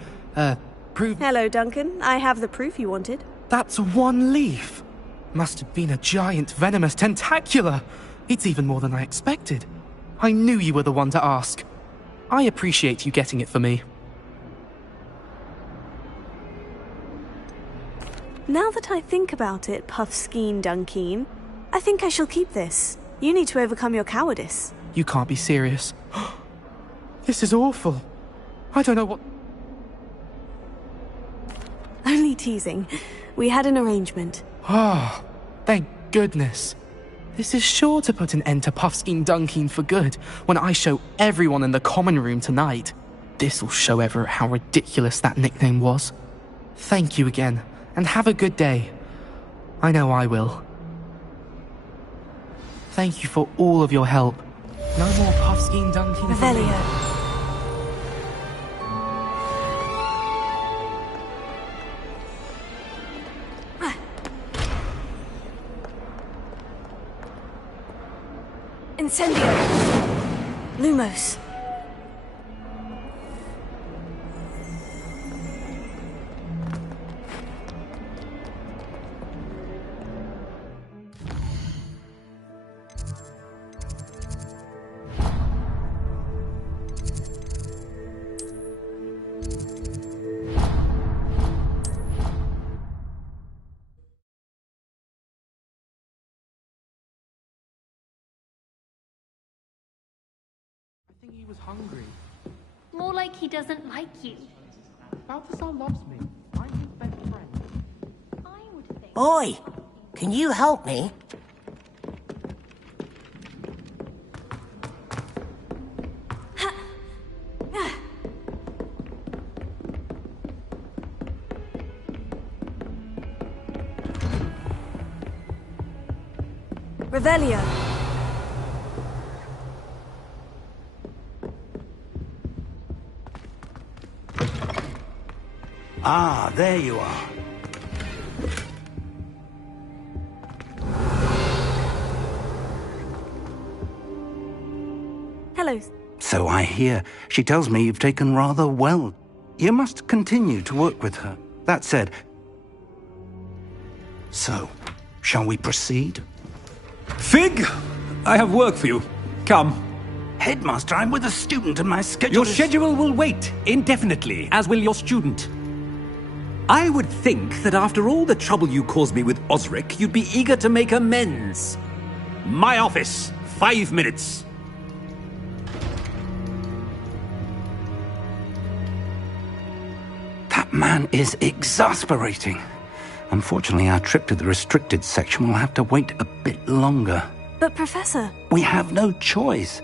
prove... Hello, Duncan. I have the proof you wanted. That's one leaf. Must have been a giant venomous tentacula. It's even more than I expected. I knew you were the one to ask. I appreciate you getting it for me. Now that I think about it, Puffskein Dunkeen, I think I shall keep this. You need to overcome your cowardice. You can't be serious. This is awful. I don't know what... Only teasing. We had an arrangement. Ah, thank goodness. This is sure to put an end to Puffskein Dunkeen for good when I show everyone in the common room tonight. This'll show Everett how ridiculous that nickname was. Thank you again, and have a good day. I know I will. Thank you for all of your help. No more Puffskein Dunkeen. Revelio. Incendio! Lumos! I think he was hungry. More like he doesn't like you. Balthazar loves me. I'm his best friend. I would think... Oi! Can you help me? Revelio. Ah, there you are. Hello. So I hear. She tells me you've taken rather well. You must continue to work with her. That said... So, shall we proceed? Fig! I have work for you. Come. Headmaster, I'm with a student and my schedule Your is... schedule will wait indefinitely, as will your student. I would think that after all the trouble you caused me with Osric, you'd be eager to make amends. My office. 5 minutes. That man is exasperating. Unfortunately, our trip to the restricted section will have to wait a bit longer. But, Professor... We have no choice.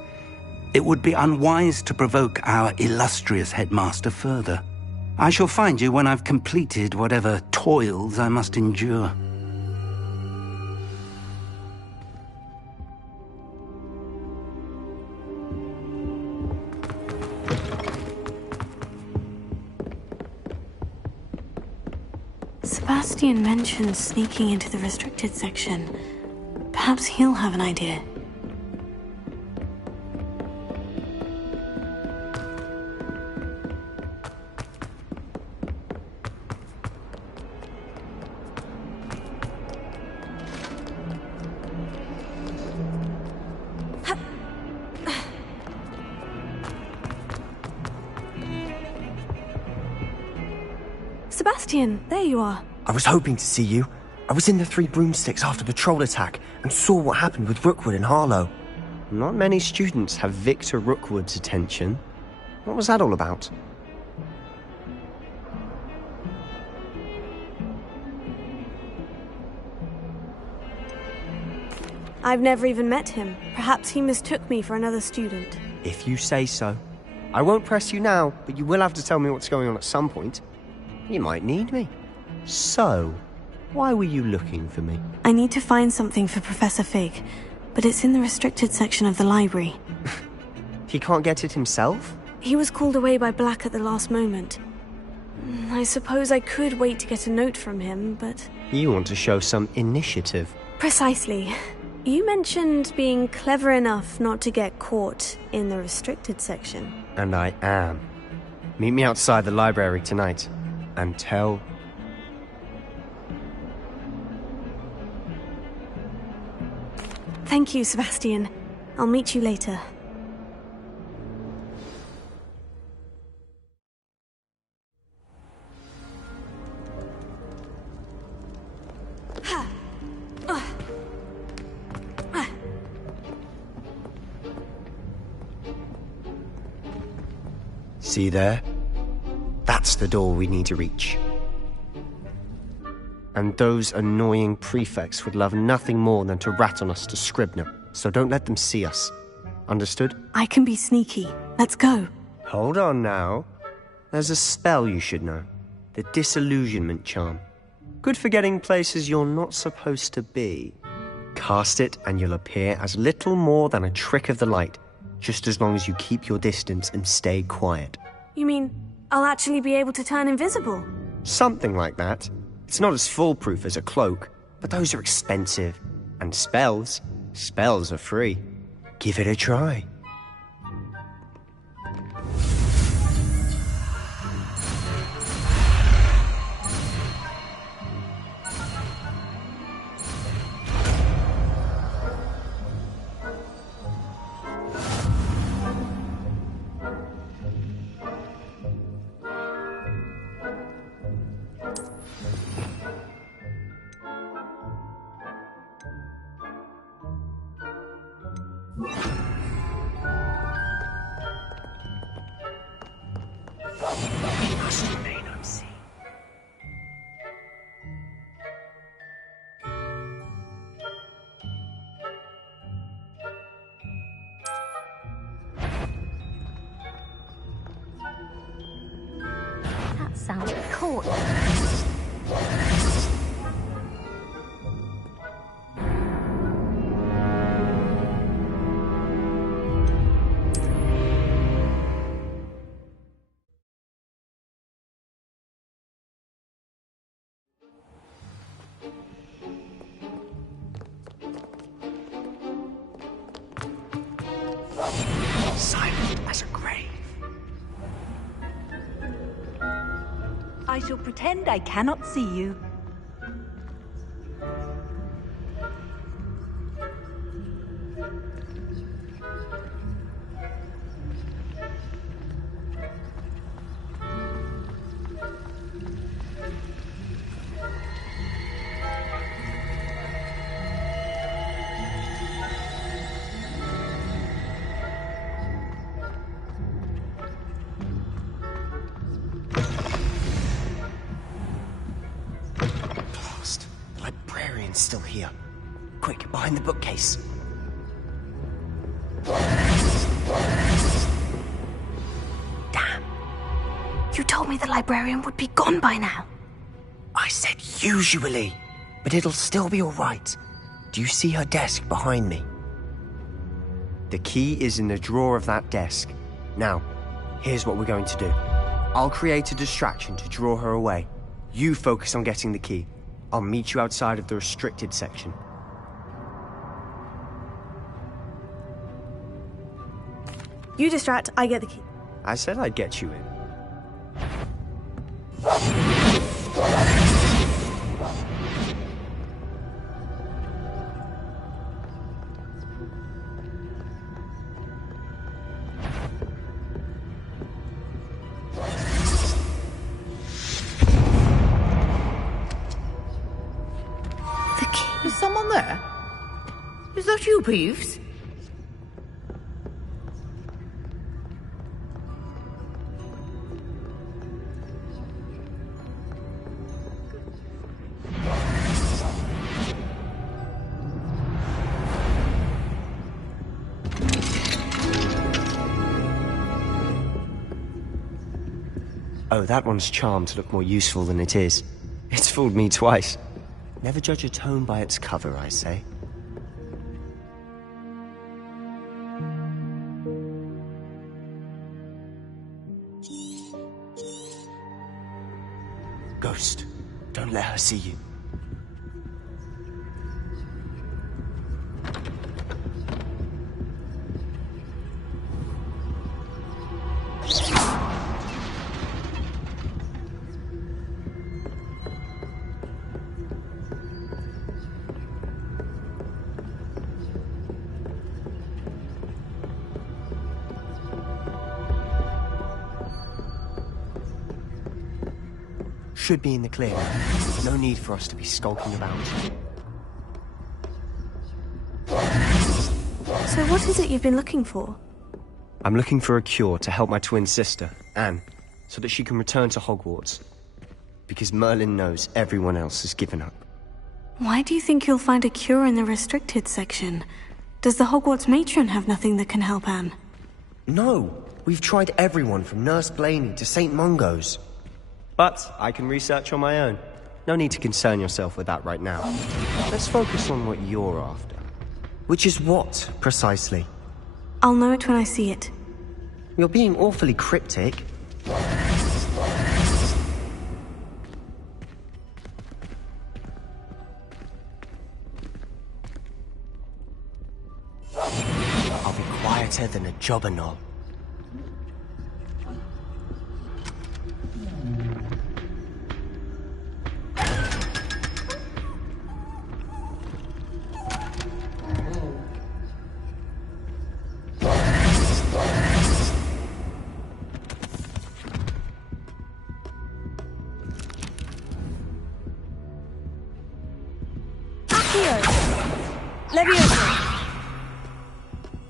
It would be unwise to provoke our illustrious headmaster further. I shall find you when I've completed whatever toils I must endure. Sebastian mentioned sneaking into the restricted section. Perhaps he'll have an idea. Sebastian, there you are. I was hoping to see you. I was in the Three Broomsticks after the troll attack and saw what happened with Rookwood and Harlow. Not many students have Victor Rookwood's attention. What was that all about? I've never even met him. Perhaps he mistook me for another student. If you say so. I won't press you now, but you will have to tell me what's going on at some point. You might need me. So, why were you looking for me? I need to find something for Professor Fig, but it's in the restricted section of the library. He can't get it himself? He was called away by Black at the last moment. I suppose I could wait to get a note from him, but... You want to show some initiative. Precisely. You mentioned being clever enough not to get caught in the restricted section. And I am. Meet me outside the library tonight, and tell... Thank you, Sebastian. I'll meet you later. See there? That's the door we need to reach. And those annoying prefects would love nothing more than to rat on us to Scribner, so don't let them see us. Understood? I can be sneaky. Let's go. Hold on now. There's a spell you should know. The Disillusionment Charm. Good for getting places you're not supposed to be. Cast it and you'll appear as little more than a trick of the light, just as long as you keep your distance and stay quiet. You mean I'll actually be able to turn invisible? Something like that. It's not as foolproof as a cloak, but those are expensive. And spells are free. Give it a try. That sounds cool. Silent as a grave. I shall pretend I cannot see you. Still here. Quick, behind the bookcase. Damn. You told me the librarian would be gone by now. I said usually, but it'll still be all right. Do you see her desk behind me? The key is in the drawer of that desk. Now, here's what we're going to do. I'll create a distraction to draw her away. You focus on getting the key. I'll meet you outside of the restricted section. You distract, I get the key. I said I'd get you in. down there? Is that you, Peeves? Oh, that one's charmed to look more useful than it is. It's fooled me twice. Never judge a tome by its cover, I say. Ghost, don't let her see you. Should be in the clear. No need for us to be skulking about. So what is it you've been looking for? I'm looking for a cure to help my twin sister, Anne, so that she can return to Hogwarts. Because Merlin knows everyone else has given up. Why do you think you'll find a cure in the restricted section? Does the Hogwarts matron have nothing that can help Anne? No! We've tried everyone from Nurse Blaney to St. Mungo's. But I can research on my own. No need to concern yourself with that right now. Let's focus on what you're after. Which is what, precisely? I'll know it when I see it. You're being awfully cryptic. I'll be quieter than a jobberknoll.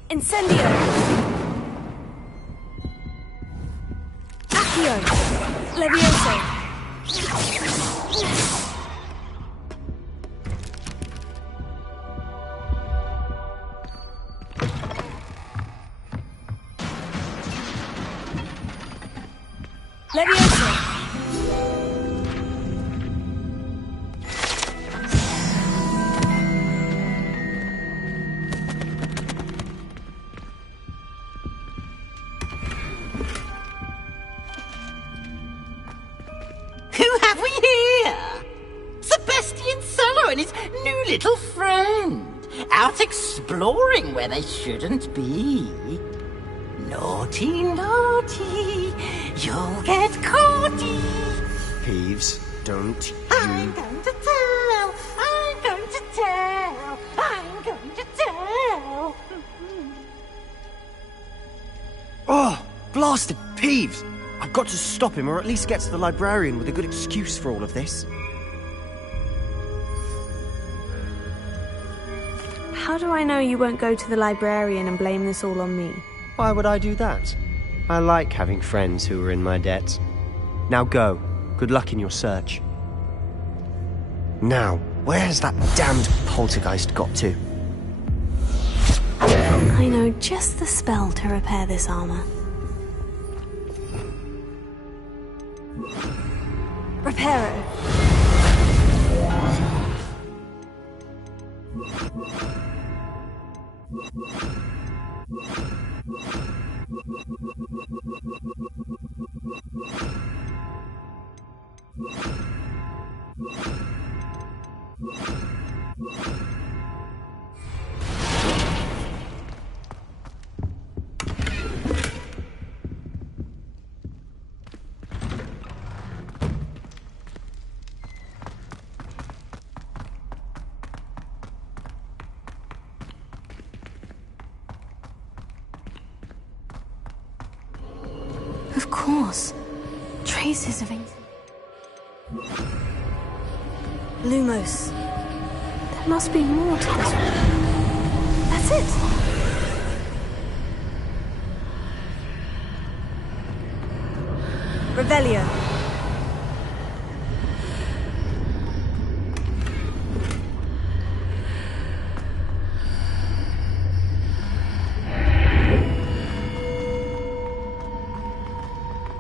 Incendio! Accio! Levioso! Levioso! Little friend, out exploring where they shouldn't be. Naughty, naughty, you'll get caughty. Peeves, don't you... I'm going to tell, I'm going to tell, I'm going to tell. Oh, blasted Peeves! I've got to stop him, or at least get to the librarian with a good excuse for all of this. How do I know you won't go to the librarian and blame this all on me? Why would I do that? I like having friends who are in my debt. Now go. Good luck in your search. Now, where's that damned poltergeist got to? I know just the spell to repair this armor. Reparo. Of course. Traces of ink. Lumos. The There must be more to this one. That's it! Revelio.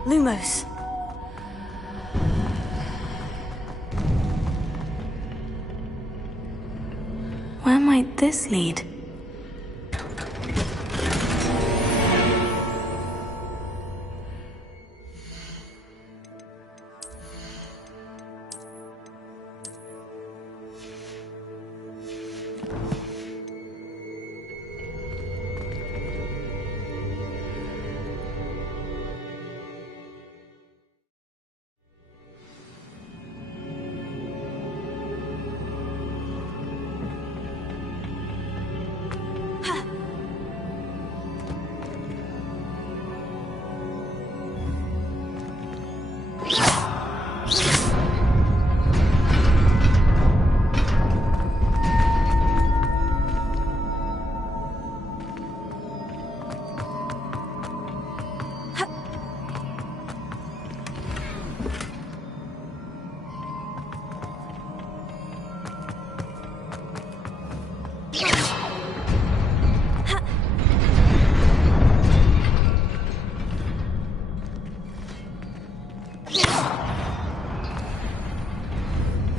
Lumos. Where might this lead?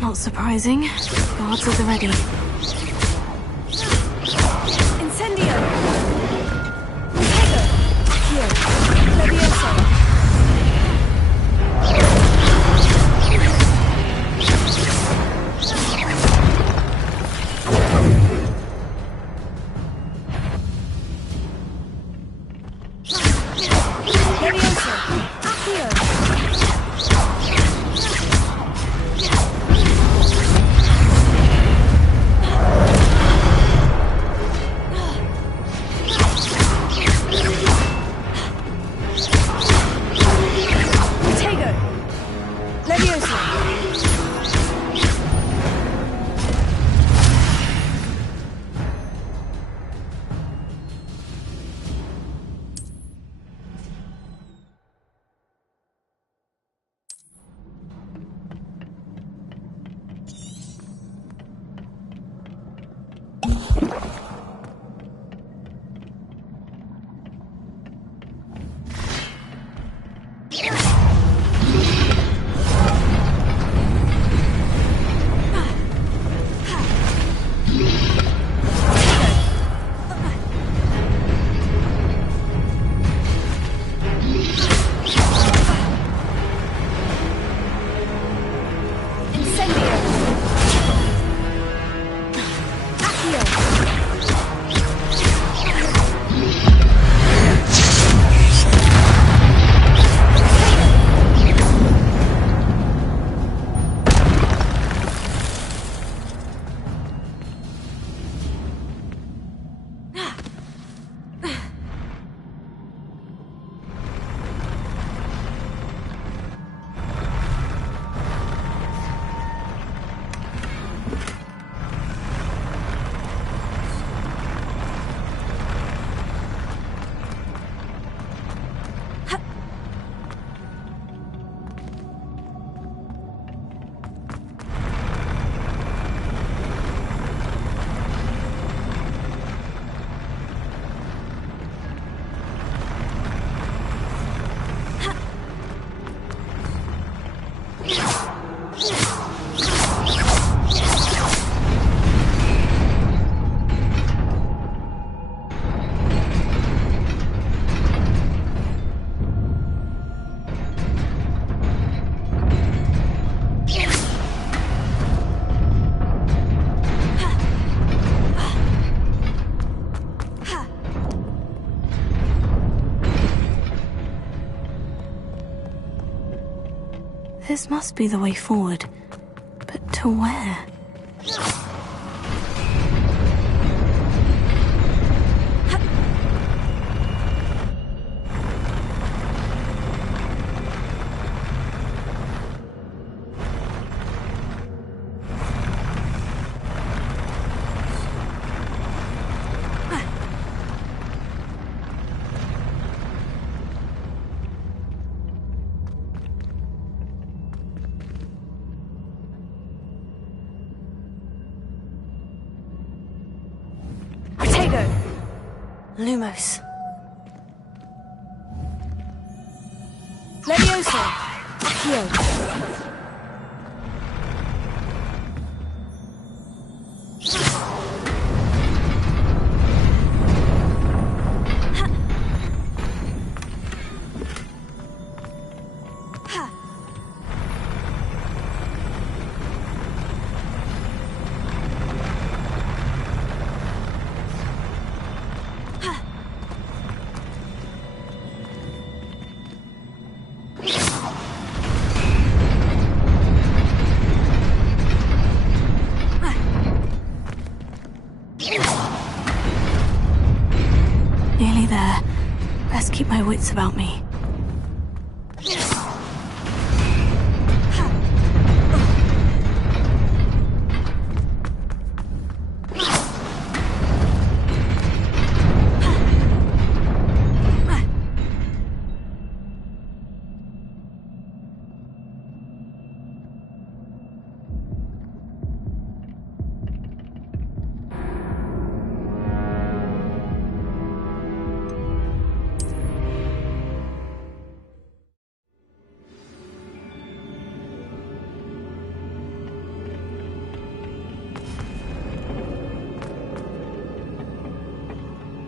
Not surprising. Guards at the ready. Incendio! Fuego! Accio! Levioso! This must be the way forward. But to where? go. Lumos. Levioso. Accio. Nearly there. Best keep my wits about me.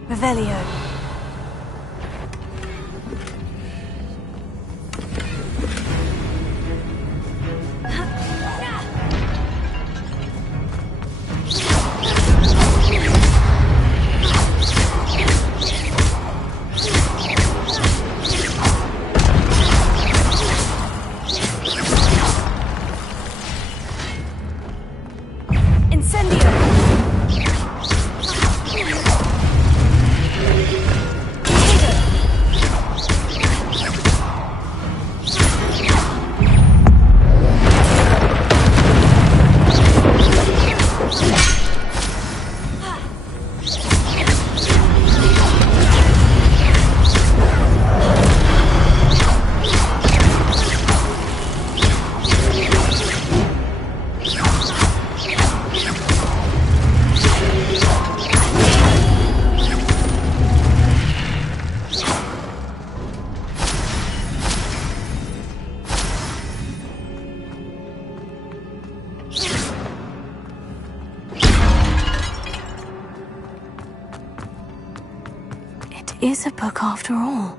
Revelio. Is a book after all.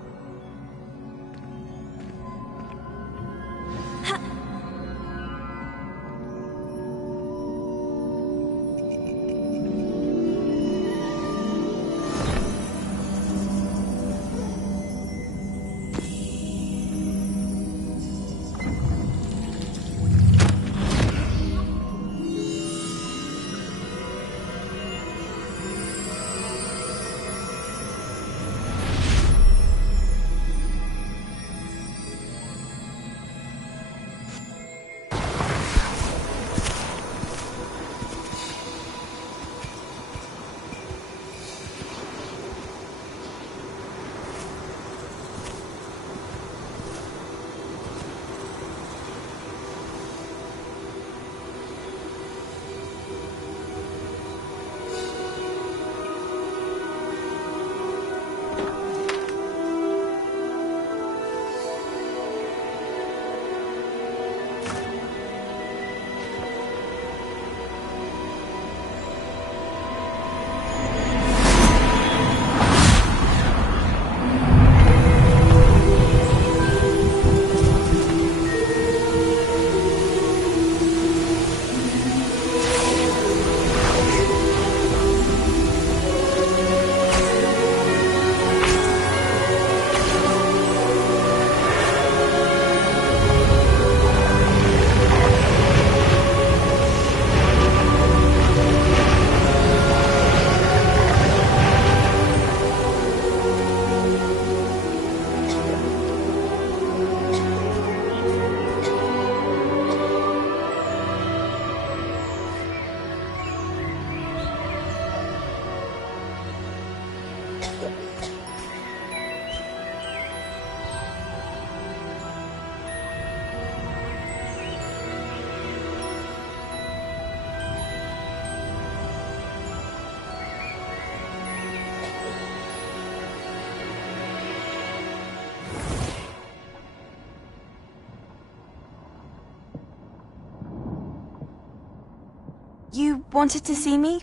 You wanted to see me?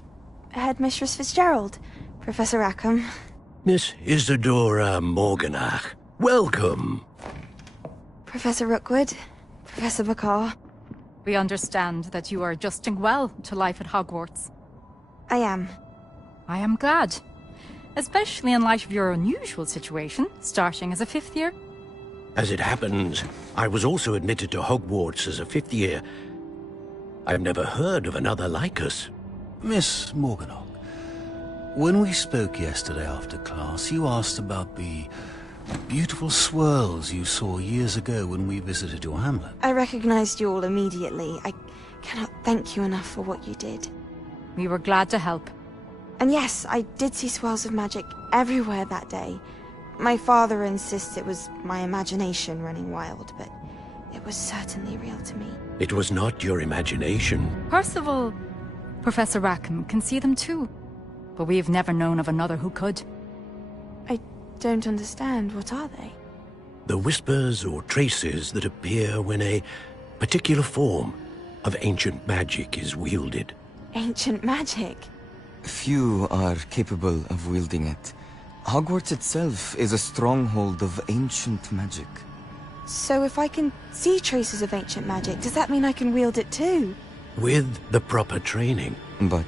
Headmistress Fitzgerald, Professor Rackham. Miss Isadora Morganach, welcome. Professor Rookwood, Professor Bakar. We understand that you are adjusting well to life at Hogwarts. I am. I am glad. Especially in light of your unusual situation, starting as a 5th year. As it happens, I was also admitted to Hogwarts as a 5th year. I've never heard of another like us. Miss Morganach, when we spoke yesterday after class, you asked about the beautiful swirls you saw years ago when we visited your hamlet. I recognized you all immediately. I cannot thank you enough for what you did. We were glad to help. And yes, I did see swirls of magic everywhere that day. My father insists it was my imagination running wild, but it was certainly real to me. It was not your imagination. Percival, Professor Rackham can see them too. But we've never known of another who could. I don't understand. What are they? The whispers or traces that appear when a particular form of ancient magic is wielded. Ancient magic? Few are capable of wielding it. Hogwarts itself is a stronghold of ancient magic. So if I can see traces of ancient magic, does that mean I can wield it too? With the proper training. But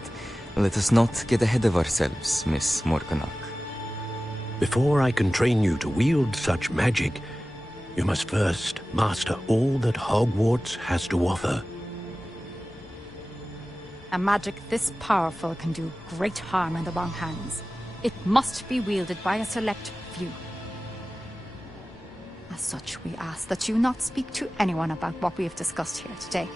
let us not get ahead of ourselves, Miss Morganach. Before I can train you to wield such magic, you must first master all that Hogwarts has to offer. A magic this powerful can do great harm in the wrong hands. It must be wielded by a select few. As such, we ask that you not speak to anyone about what we have discussed here today.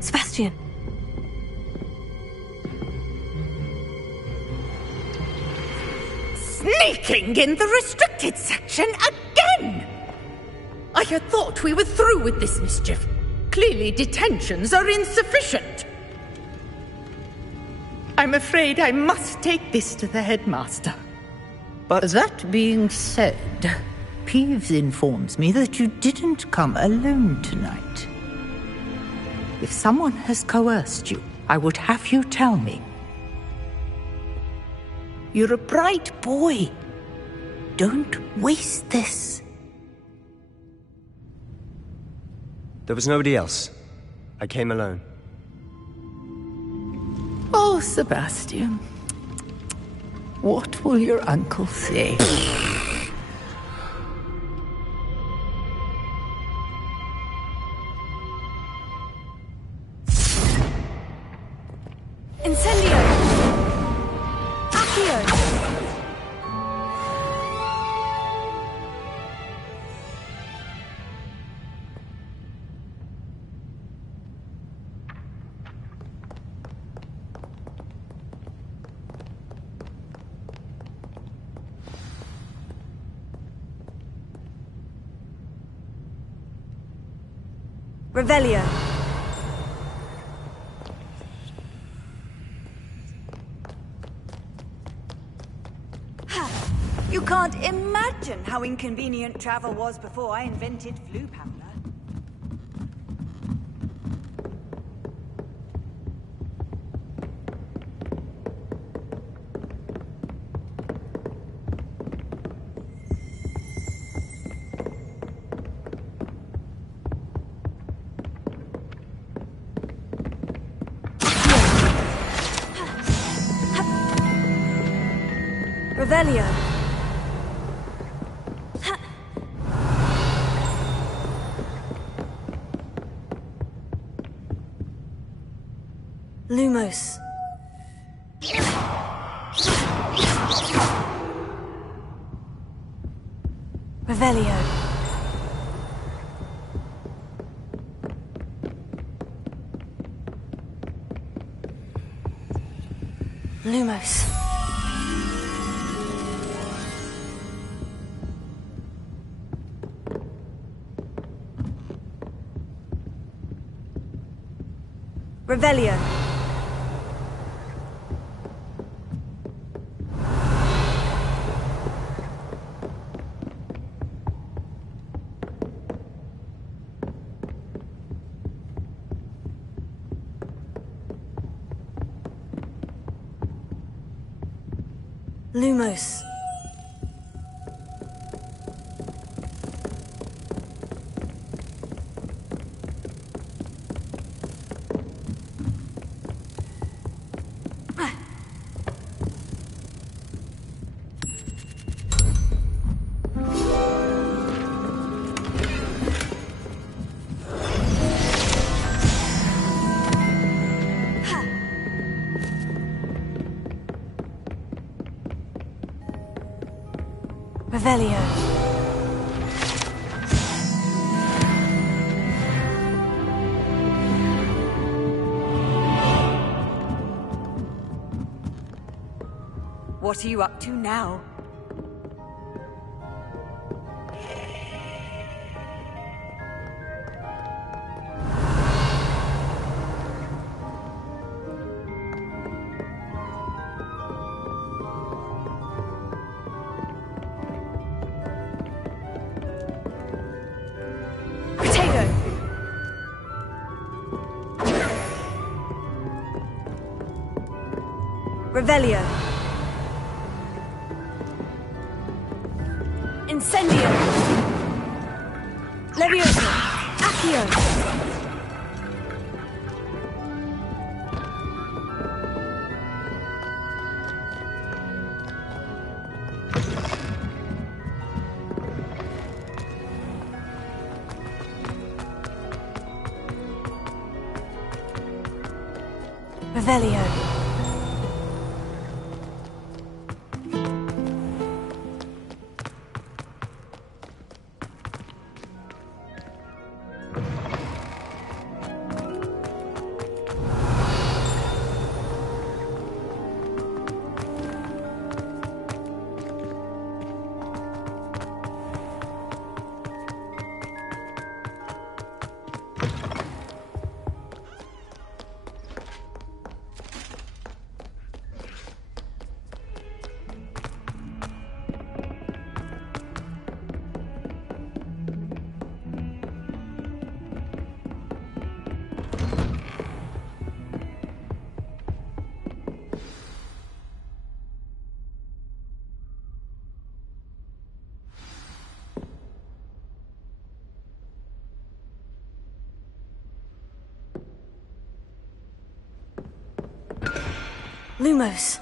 Sebastian! Sneaking in the restricted section again! I had thought we were through with this mischief. Clearly detentions are insufficient. I'm afraid I must take this to the headmaster. But that being said, Peeves informs me that you didn't come alone tonight. If someone has coerced you, I would have you tell me. You're a bright boy. Don't waste this. There was nobody else. I came alone. Oh, Sebastian. What will your uncle say? Incendio! Accio! Revelio. You can't imagine how inconvenient travel was before I invented flu powder. Revelio. Lumos. Revelio. Lumos. Revelio. Lumos. Revelio. What are you up to now? Revelio. Incendio. Levioso. Accio. Revelio. Lumos.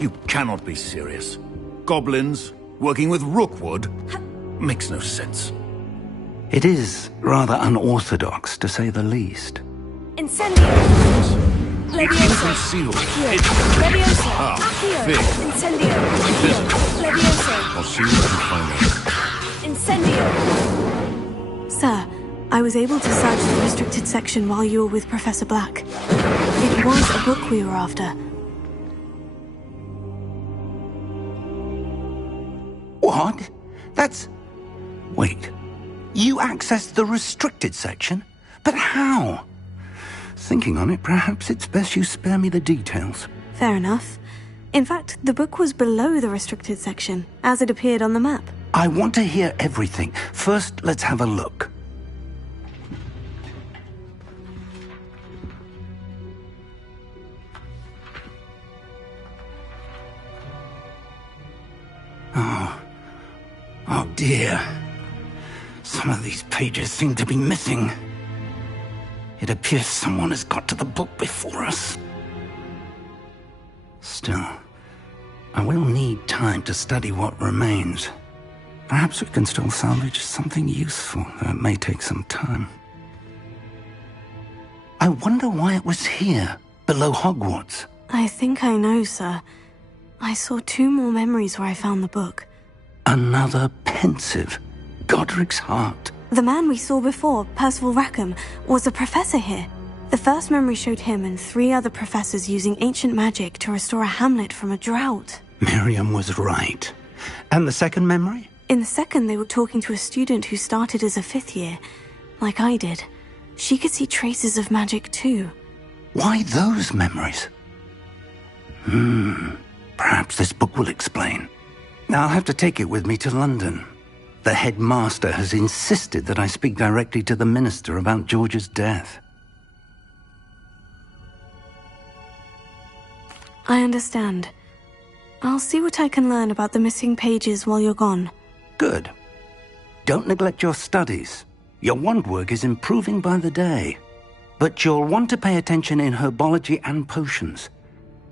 You cannot be serious. Goblins working with Rookwood? Makes no sense. It is rather unorthodox, to say the least. Incendio. Levioso. Concealed. Levioso. Ah, Accio. big. Incendio. Levioso. I'll see what I can find out. Incendio. Sir, I was able to search the restricted section while you were with Professor Black. It was a book we were after. What? That's... Wait. You accessed the restricted section? But how? Thinking on it, perhaps it's best you spare me the details. Fair enough. In fact, the book was below the restricted section, as it appeared on the map. I want to hear everything. First, let's have a look. Oh dear. Some of these pages seem to be missing. It appears someone has got to the book before us. Still, I will need time to study what remains. Perhaps we can still salvage something useful, though it may take some time. I wonder why it was here, below Hogwarts. I think I know, sir. I saw 2 more memories where I found the book. Another pensive. Godric's heart. The man we saw before, Percival Rackham, was a professor here. The first memory showed him and 3 other professors using ancient magic to restore a hamlet from a drought. Miriam was right. And the second memory? In the second, they were talking to a student who started as a 5th year. like I did, she could see traces of magic too. Why those memories? Perhaps this book will explain. I'll have to take it with me to London. The headmaster has insisted that I speak directly to the minister about George's death. I understand. I'll see what I can learn about the missing pages while you're gone. Good. Don't neglect your studies. Your wand work is improving by the day. But you'll want to pay attention in herbology and potions.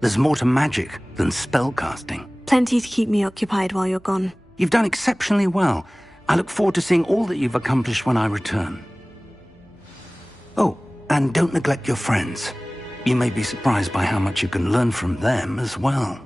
There's more to magic than spellcasting. Plenty to keep me occupied while you're gone. You've done exceptionally well. I look forward to seeing all that you've accomplished when I return. Oh, and don't neglect your friends. You may be surprised by how much you can learn from them as well.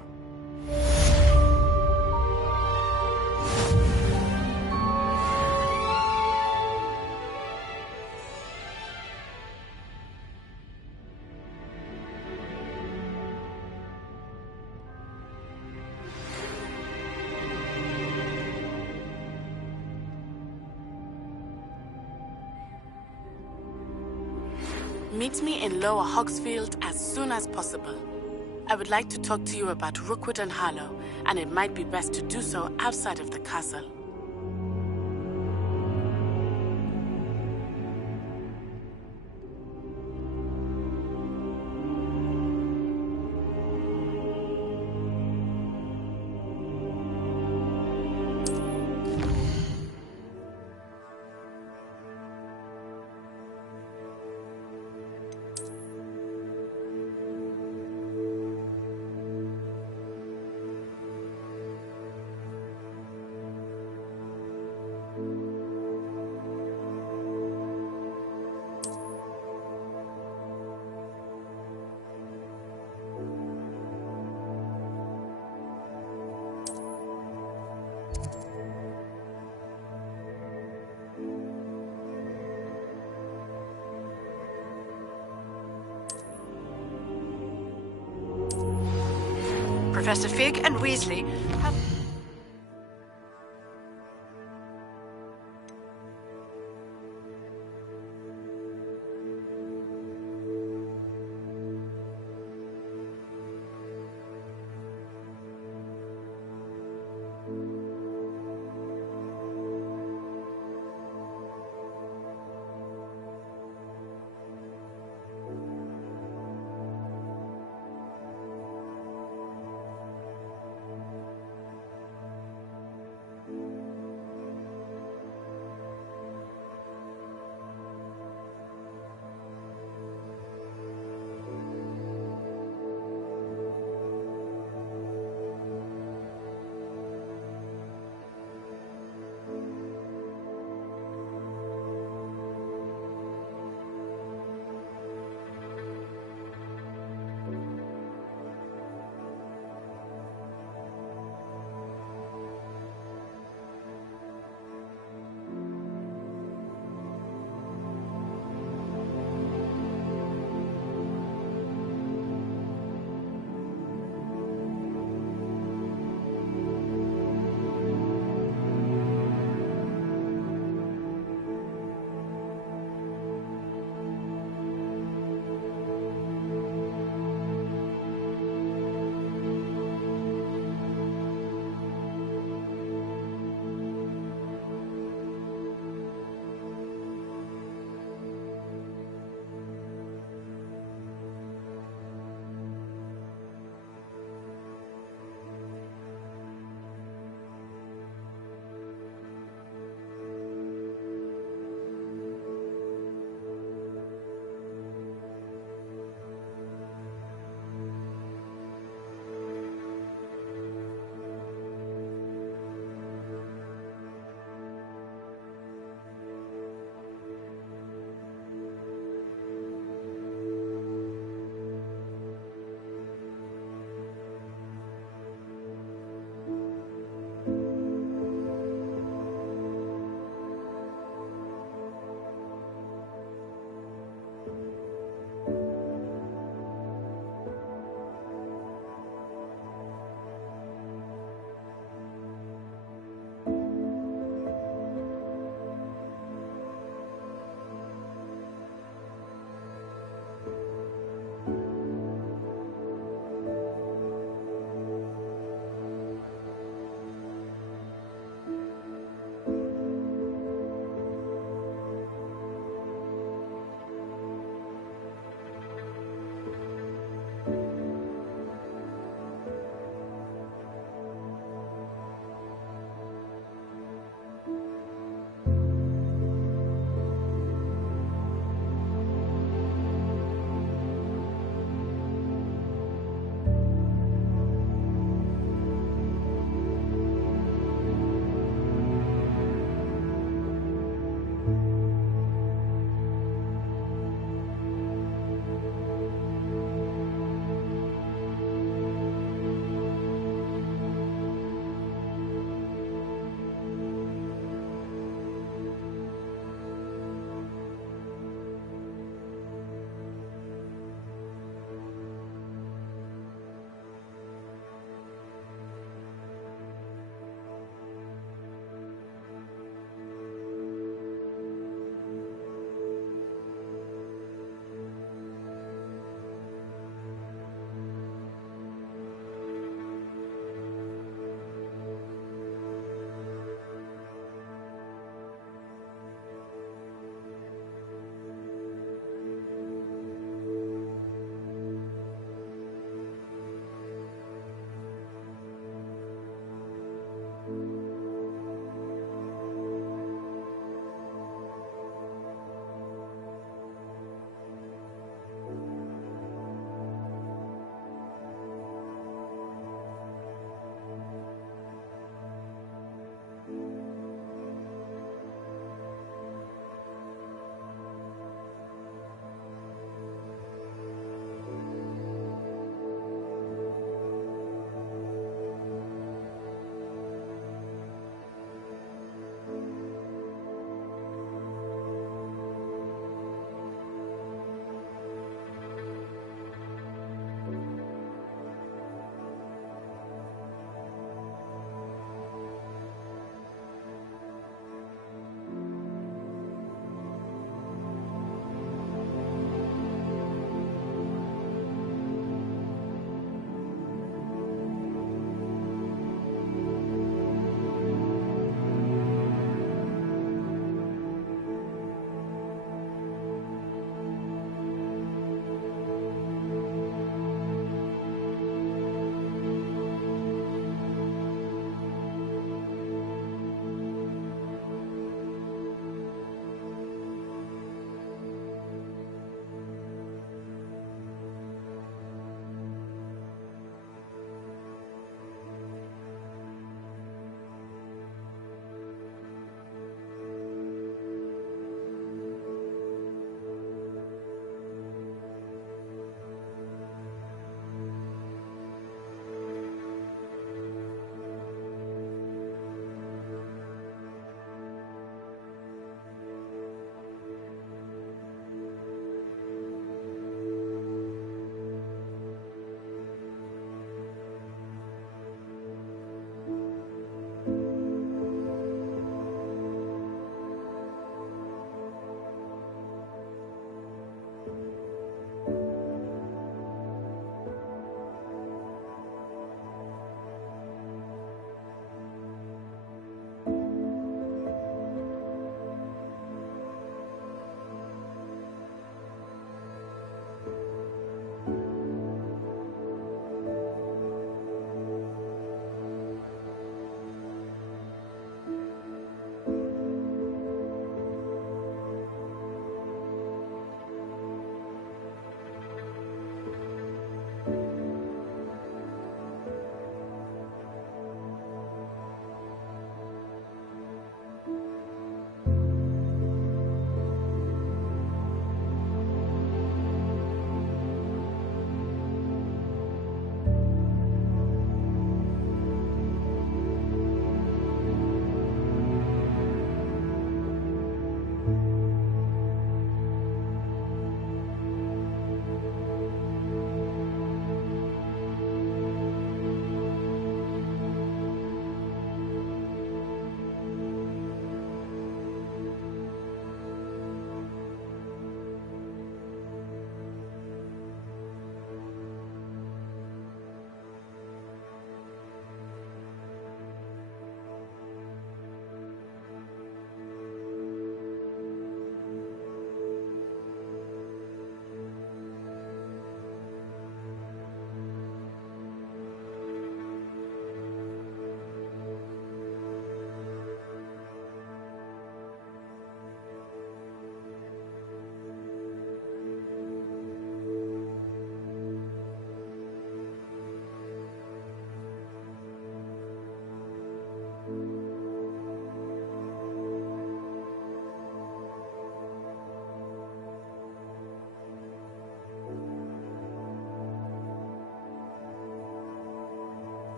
Meet me in Lower Hogsfield as soon as possible. I would like to talk to you about Rookwood and Harlow, and it might be best to do so outside of the castle. Professor Fig and Weasley have...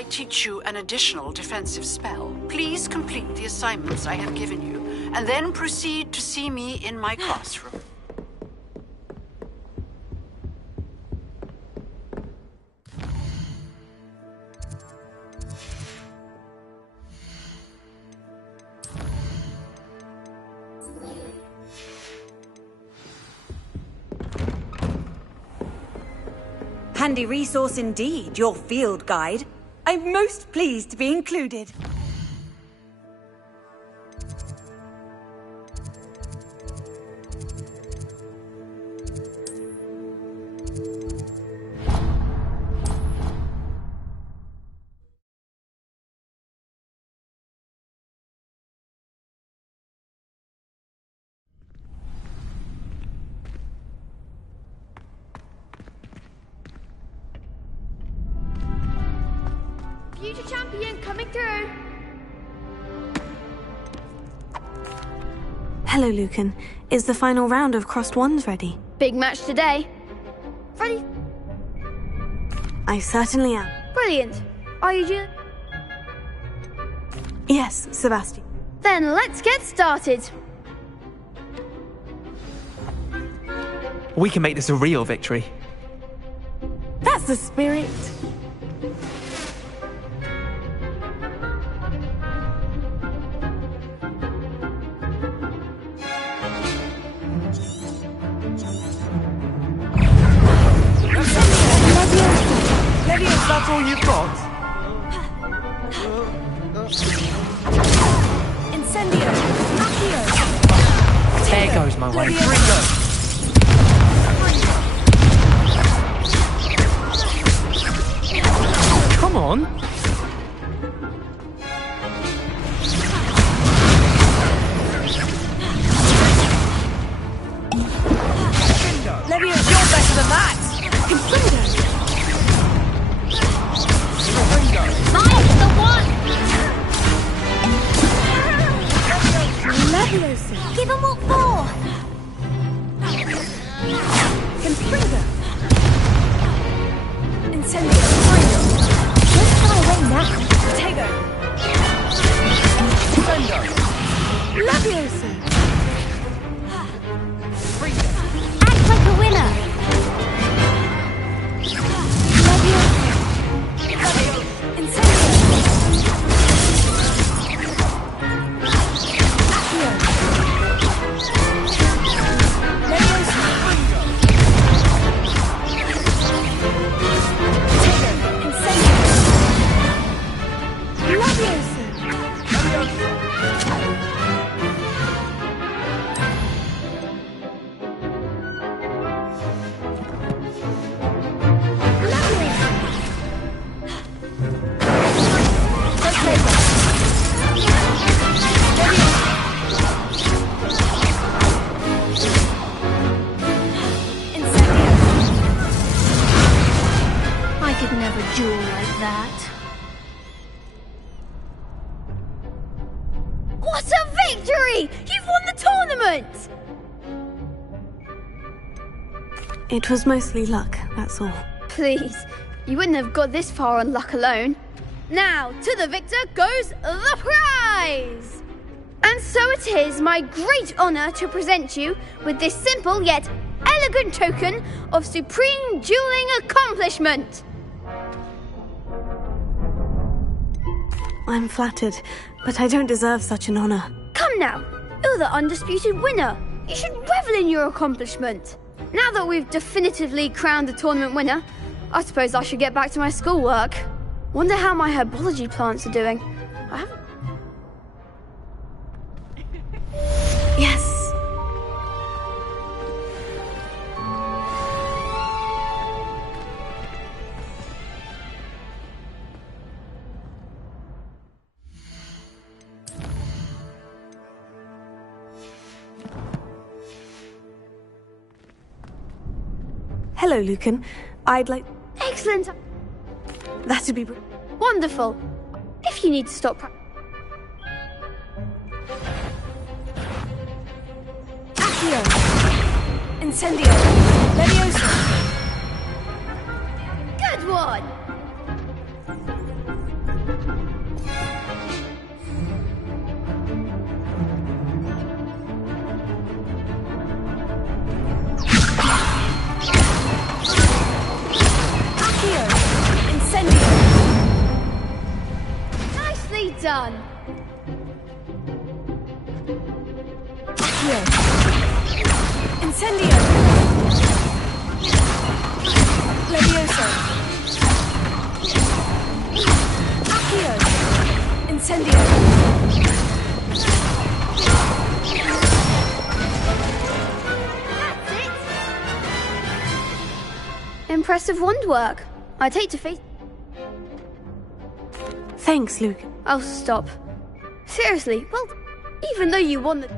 I teach you an additional defensive spell, please complete the assignments I have given you, and then proceed to see me in my classroom. Handy resource indeed, your field guide. I'm most pleased to be included. Future champion coming through. Hello, Lucan. Is the final round of Crossed Wands ready? Big match today. Ready? I certainly am. Brilliant. Are you Jill? Yes, Sebastian. Then let's get started. We can make this a real victory. That's the spirit. Leviosa, that's all you've got? Incendio! Accio! There goes my way. Come on. Leviosa, you're better than that! Confundo! Mine's the one! Leviosa! Give him what for! Confundo! Incendio! Don't fly away now! Tego! Leviosa! Act like a winner! I could never duel like that. What a victory! You've won the tournament! It was mostly luck, that's all. Please, you wouldn't have got this far on luck alone. Now, to the victor goes the prize! And so it is my great honor to present you with this simple yet elegant token of supreme dueling accomplishment. I'm flattered, but I don't deserve such an honor. Come now, you're the undisputed winner. You should revel in your accomplishment. Now that we've definitively crowned the tournament winner, I suppose I should get back to my schoolwork. Wonder how my herbology plants are doing. I haven't... Yes. Hello, Lucan. I'd like... Excellent! That'd be... Wonderful. If you need to stop... Accio! Incendio! Leviosa! Good one! Done. Accio. Incendio. Levioso. Accio. Incendio. Impressive wand work. I'd hate to face... Thanks, Luke. Oh, stop. Seriously, well, even though you won the...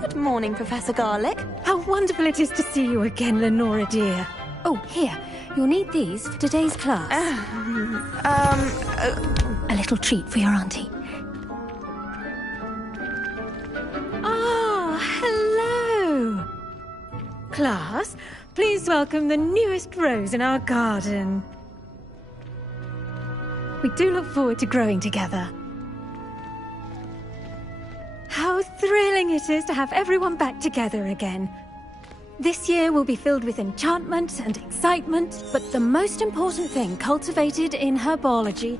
Good morning, Professor Garlick. How wonderful it is to see you again, Lenora dear. Oh, here. You'll need these for today's class. A little treat for your auntie. Ah, hello. Class, please welcome the newest rose in our garden. We do look forward to growing together. How thrilling it is to have everyone back together again. This year will be filled with enchantment and excitement, but the most important thing cultivated in herbology.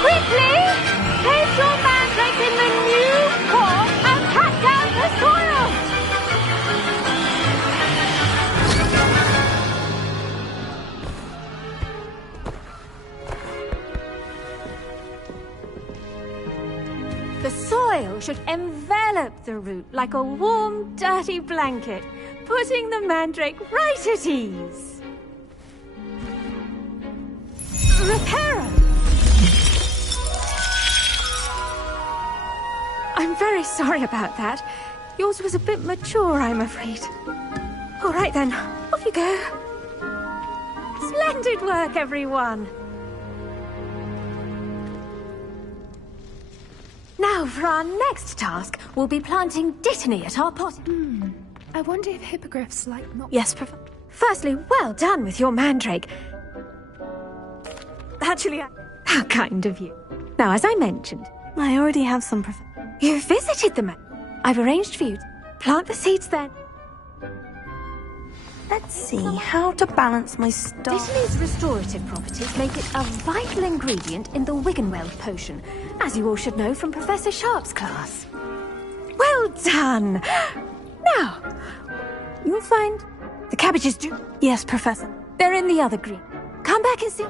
Quickly! Place your mandrake in the new pot and cut down the soil! The soil should envelop the root like a warm, dirty blanket, putting the mandrake right at ease. Reparo! I'm very sorry about that. Yours was a bit mature, I'm afraid. All right then, off you go. Splendid work, everyone! Now, for our next task, we'll be planting Dittany at our pot. I wonder if hippogriffs like not... Yes, Professor. Firstly, well done with your mandrake. Actually, how kind of you. Now, as I mentioned... I already have some, Professor. You visited the man. I've arranged for you to plant the seeds then. Let's see how to balance my stuff. Dittany's restorative properties make it a vital ingredient in the Wiggenweld potion, as you all should know from Professor Sharp's class. Well done! Now, you'll find the cabbages do... Yes, Professor. They're in the other green. Come back and see...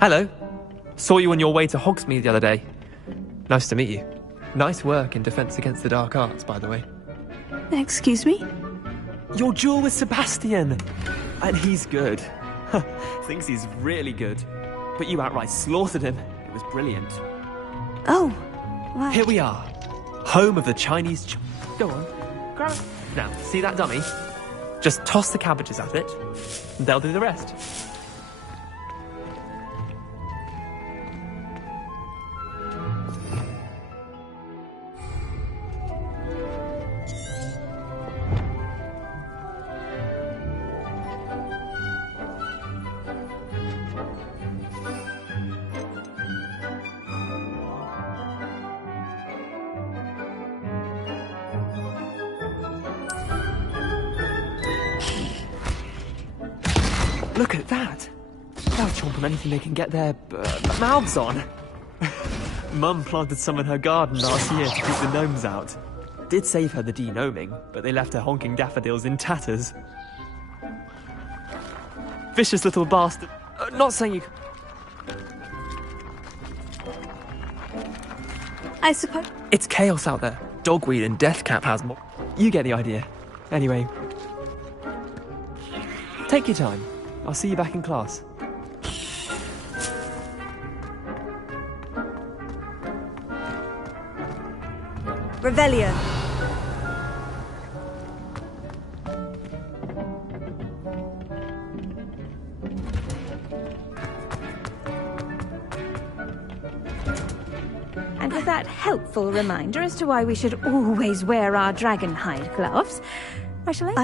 Hello. Saw you on your way to Hogsmeade the other day. Nice to meet you. Nice work in Defense Against the Dark Arts, by the way. Excuse me? Your duel with Sebastian! And he's good. Thinks he's really good. But you outright slaughtered him. It was brilliant. Oh, right. Here we are. Home of the Chinese... Go on. Grab it. Now, see that dummy? Just toss the cabbages at it, and they'll do the rest. Look at that! They'll chomp on anything they can get their mouths on. Mum planted some in her garden last year to keep the gnomes out. Did save her the de-gnoming, but they left her honking daffodils in tatters. Vicious little bastard. Not saying you... I suppose... It's chaos out there. Dogweed and Deathcap has more. You get the idea. Anyway. Take your time. I'll see you back in class. Revelio. And with that helpful reminder as to why we should always wear our dragon hide gloves, I shall...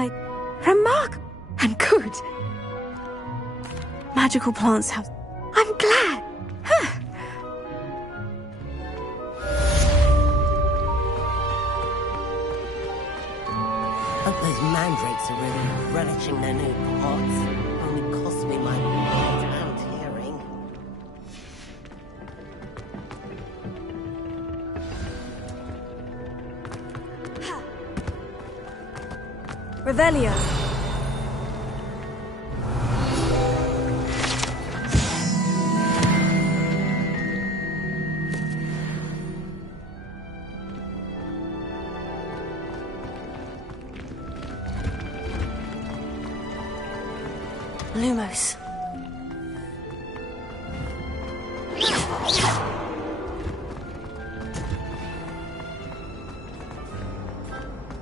Remark and good. Magical plants have... I'm glad. Hope those mandrakes are really relishing their new pots. Only cost me my out hearing. Revelio. Lumos.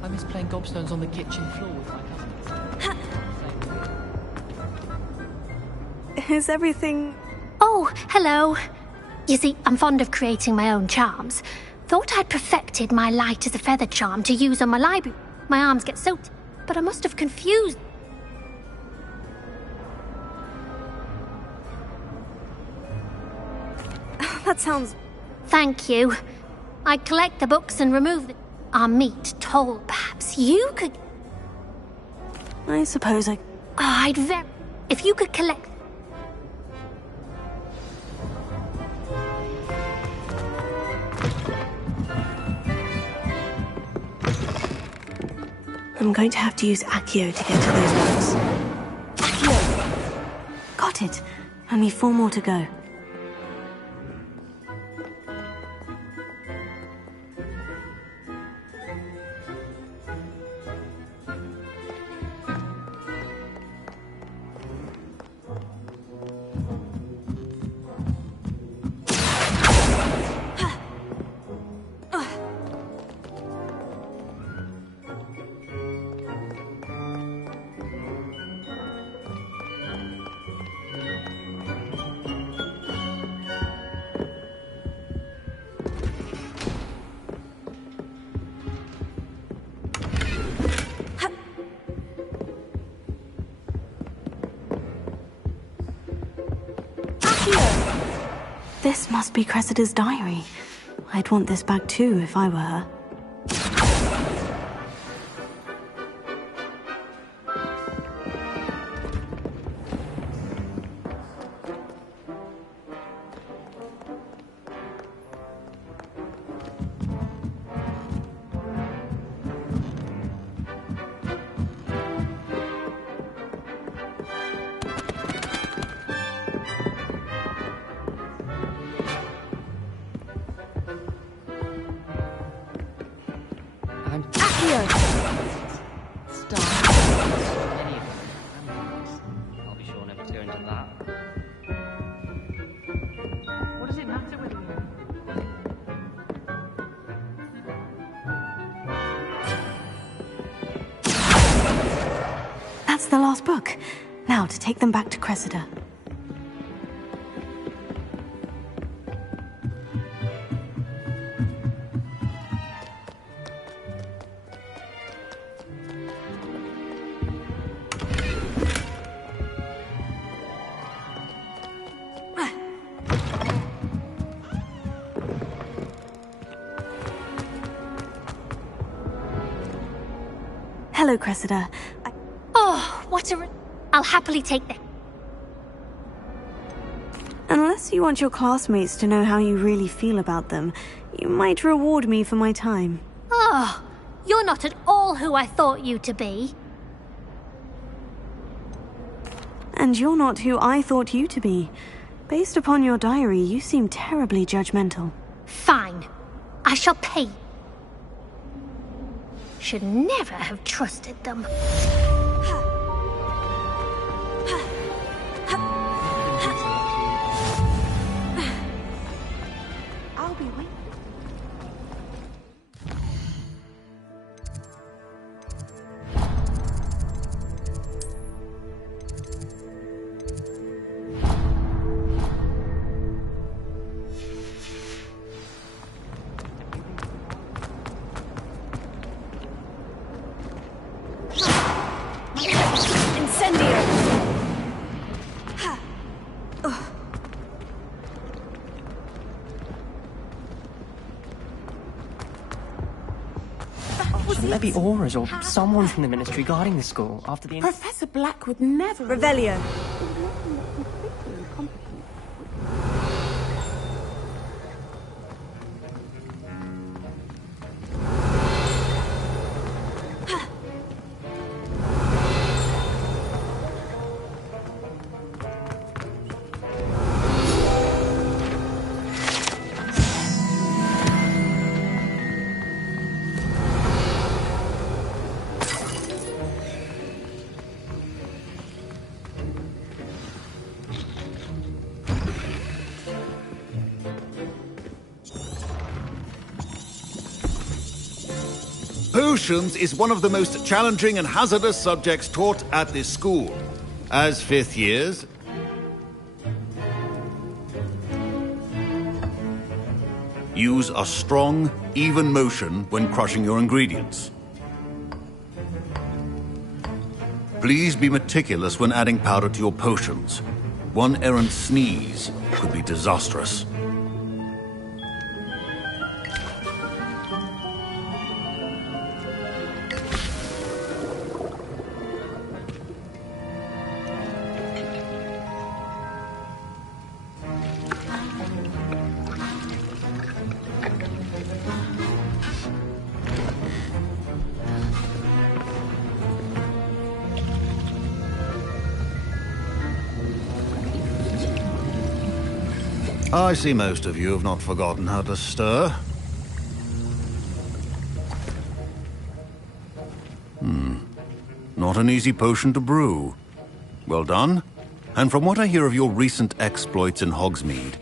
I miss playing gobstones on the kitchen floor with my cousins. Is everything... Oh, hello. You see, I'm fond of creating my own charms. Thought I'd perfected my light as a feather charm to use on my library. My arms get soaked, but I must have confused... That sounds... Thank you. I collect the books and remove our meat toll. Perhaps you could... I suppose I... Oh, I'd very... If you could collect... I'm going to have to use Accio to get to those books. Accio! Got it. Only 4 more to go. This must be Cressida's diary. I'd want this back too if I were her. I'll be sure never to go into that. What does it matter whether we... That's the last book. Now to take them back to Cressida. Hello, Cressida. Oh, what a... I'll happily take that. Unless you want your classmates to know how you really feel about them, you might reward me for my time. Oh, you're not at all who I thought you to be. And you're not who I thought you to be. Based upon your diary, you seem terribly judgmental. Fine. I shall pay. Should never have trusted them. I'll be waiting. Shouldn't there be auras or someone from the Ministry guarding the school after the... Professor Black would never... Revelio. Potions is one of the most challenging and hazardous subjects taught at this school. As fifth years, use a strong, even motion when crushing your ingredients. Please be meticulous when adding powder to your potions. One errant sneeze could be disastrous. I see most of you have not forgotten how to stir. Not an easy potion to brew. Well done. And from what I hear of your recent exploits in Hogsmeade,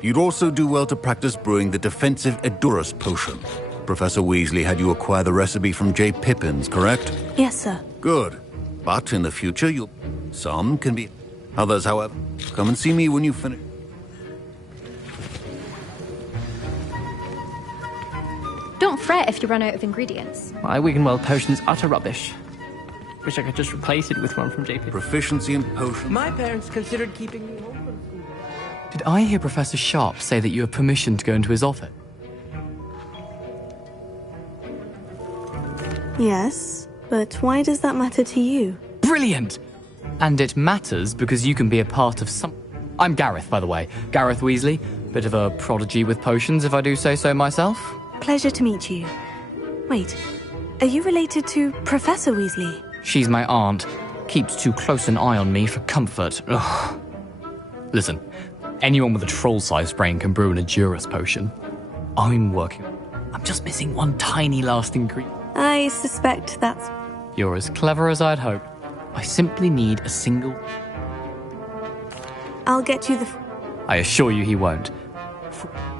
you'd also do well to practice brewing the defensive Edurus potion. Professor Weasley had you acquire the recipe from J. Pippins, correct? Yes, sir. Good. But in the future, some can be... Others, however, come and see me when you finish. Don't fret if you run out of ingredients. My Wiggenweld potion's utter rubbish. Wish I could just replace it with one from JP. Proficiency in potions. My parents considered keeping me home from school. Did I hear Professor Sharp say that you have permission to go into his office? Yes, but why does that matter to you? Brilliant! And it matters because you can be a part of some... I'm Gareth, by the way. Gareth Weasley. Bit of a prodigy with potions, if I do say so myself. Pleasure to meet you. Wait, are you related to Professor Weasley? She's my aunt. Keeps too close an eye on me for comfort. Ugh. Listen, anyone with a troll-sized brain can brew an Edurus potion. I'm just missing one tiny last ingredient. I suspect that's... You're as clever as I'd hoped. I simply need a single... I'll get you the... I assure you he won't.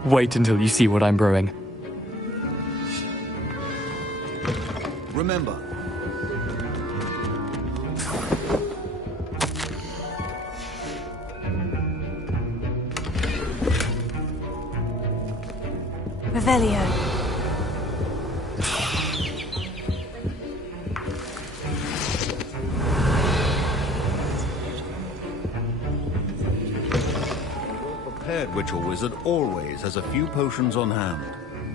Wait until you see what I'm brewing. Remember, Revelio. prepared witch or wizard always has a few potions on hand.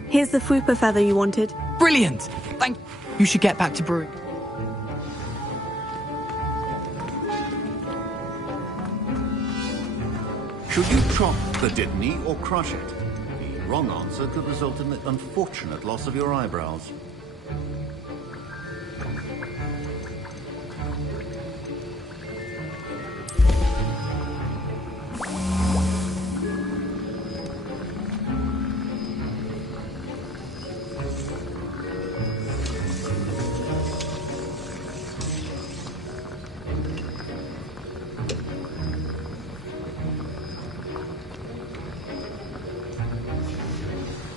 Here's the Fwooper feather you wanted. Brilliant! Thank you. You should get back to brewing. Should you chop the Didney or crush it? The wrong answer could result in the unfortunate loss of your eyebrows.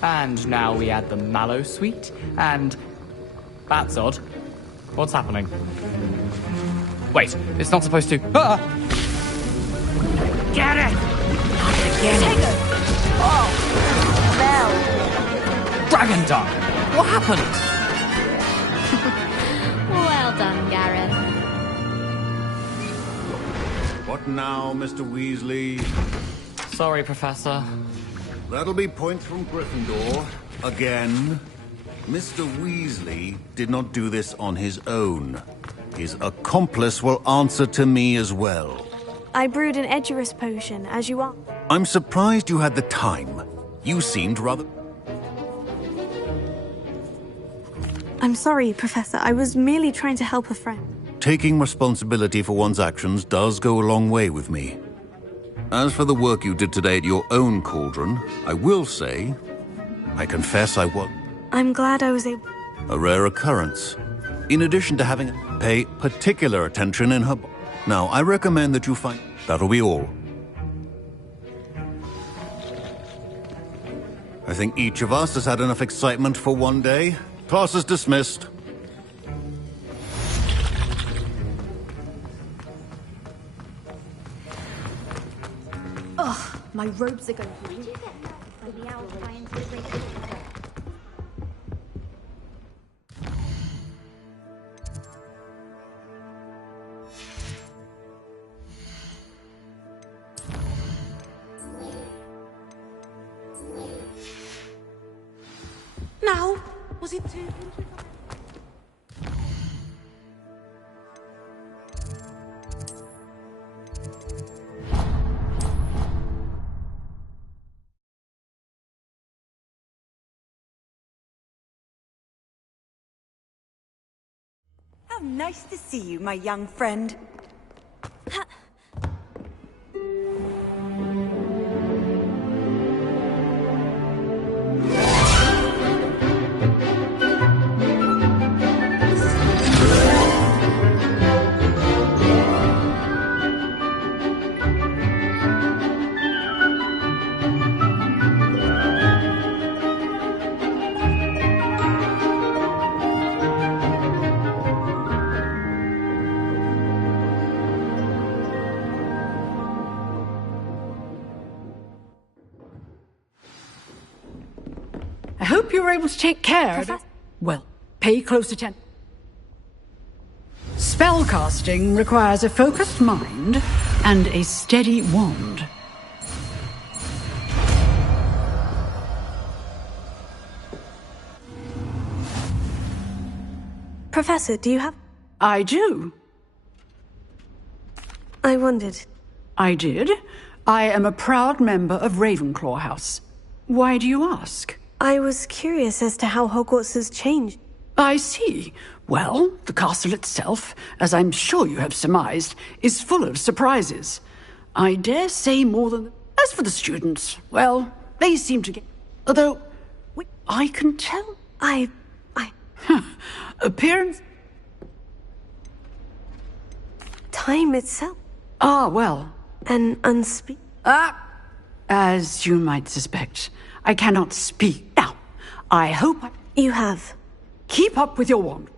And now we add the mallow sweet, and... That's odd. What's happening? Wait, it's not supposed to... Ah! Get it! Again. Take it! Oh! Well. Dragon Dung! What happened? Well done, Gareth. What now, Mr. Weasley? Sorry, Professor. That'll be points from Gryffindor. Again. Mr. Weasley did not do this on his own. His accomplice will answer to me as well. I brewed an Edurus potion, as you are. I'm surprised you had the time. You seemed rather... I'm sorry, Professor. I was merely trying to help a friend. Taking responsibility for one's actions does go a long way with me. As for the work you did today at your own cauldron, I will say, I confess I was... I'm glad I was able... A rare occurrence. In addition to having to pay particular attention in her... Now, I recommend that you find... That'll be all. I think each of us has had enough excitement for one day. Class is dismissed. Ugh, my robes are going to be... Now, was it too... How nice to see you, my young friend. I hope you were able to take care. Well, pay close attention. Spellcasting requires a focused mind and a steady wand. Professor, do you have... I do. I wondered. I did. I am a proud member of Ravenclaw House. Why do you ask? I was curious as to how Hogwarts has changed. I see. Well, the castle itself, as I'm sure you have surmised, is full of surprises. I dare say more than... As for the students, well, they seem to get... Although, I can tell... Appearance... Time itself. Ah, well. An unspeak... As you might suspect, I cannot speak. Now, I hope You have. Keep up with your wand.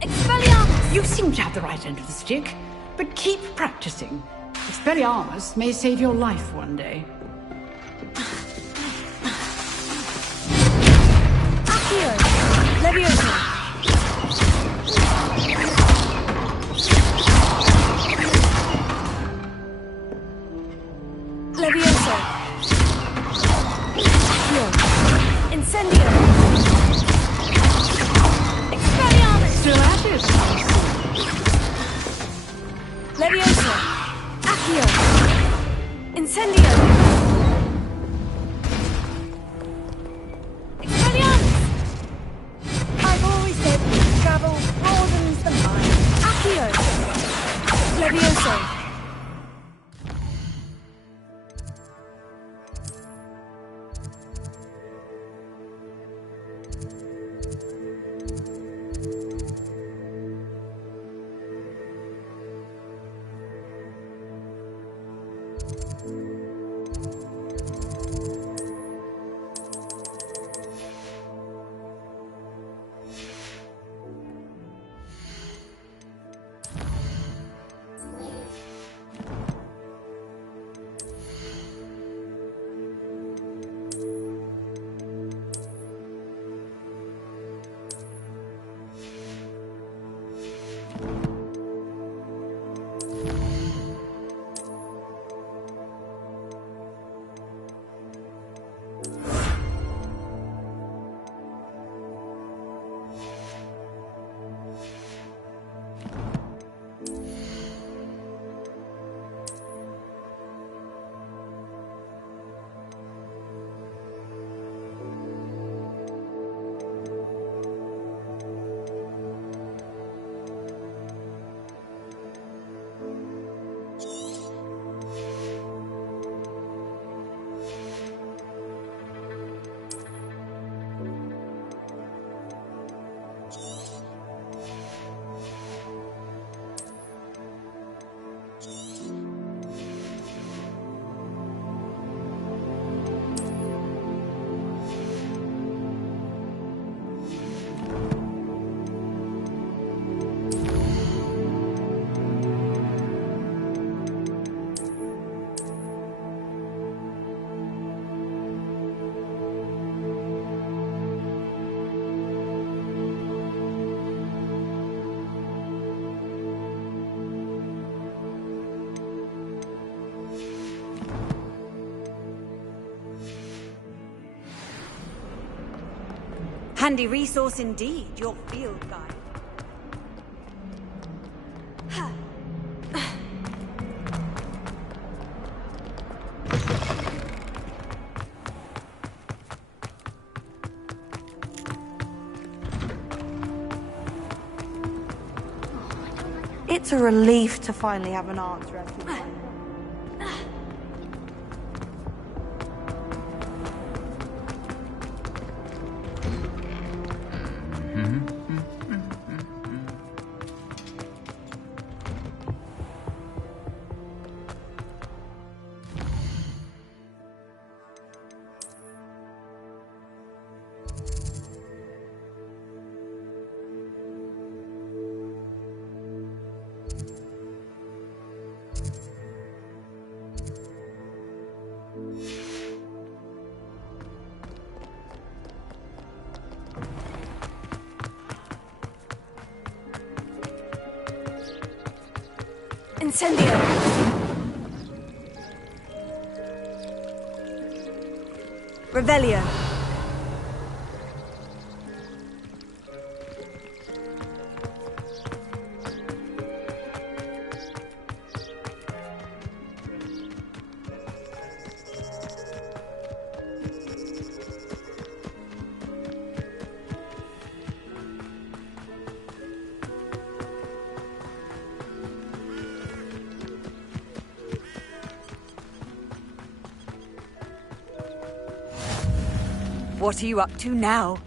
Expelliarmus! You seem to have the right end of the stick, but keep practicing. Expelliarmus may save your life one day. Accio! Leviosa! Leviosa! Accio! Incendio! Expelliarmus! Still at it. Leviosa! Accio! Incendio! Expelliarmus! I've always said travel broadens the mind. Accio! Leviosa! Handy resource indeed, your field guide. It's a relief to finally have an answer as to why. Incendio! Revelio! What are you up to now?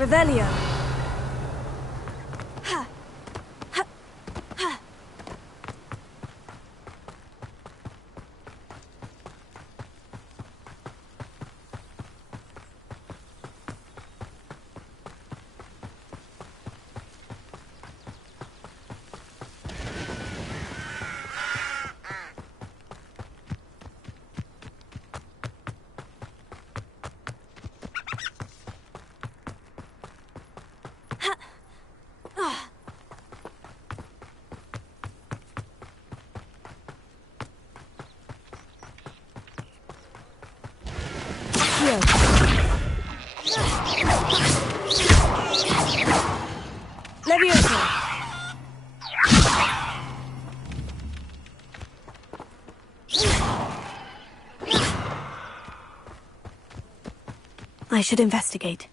Revelio! I should investigate.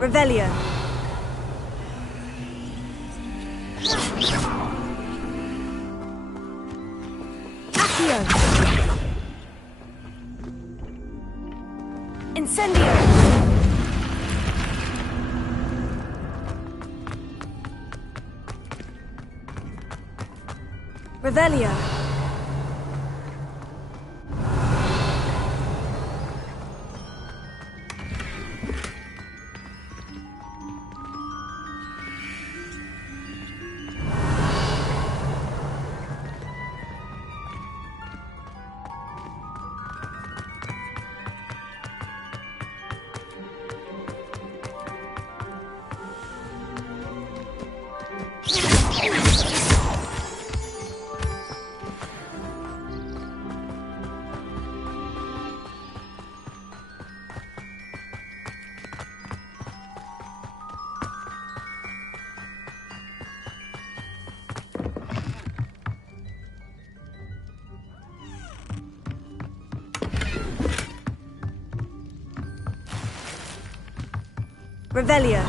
Revelio. Accio. Incendio. Revelio. Revelio.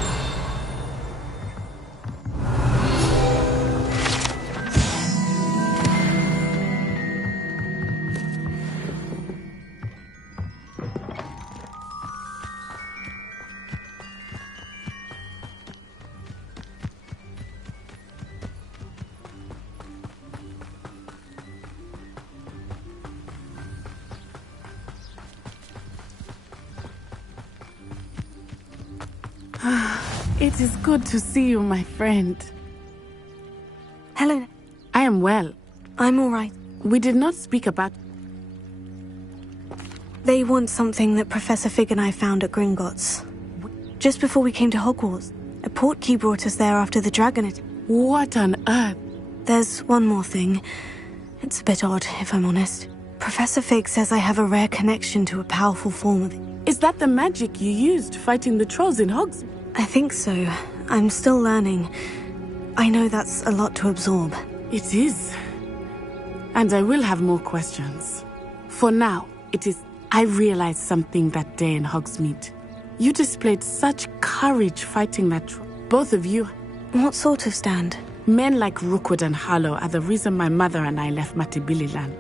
It is good to see you, my friend. Hello. I am well. I'm all right. We did not speak about... They want something that Professor Fig and I found at Gringotts. Just before we came to Hogwarts. A portkey brought us there after the dragon attack. What on earth? There's one more thing. It's a bit odd, if I'm honest. Professor Fig says I have a rare connection to a powerful form of it. Is that the magic you used fighting the trolls in Hogs? I think so. I'm still learning. I know that's a lot to absorb. It is. And I will have more questions. For now, it is... I realized something that day in Hogsmeade. You displayed such courage fighting that troll. Both of you. What sort of stand? Men like Rookwood and Harlow are the reason my mother and I left Matibili land.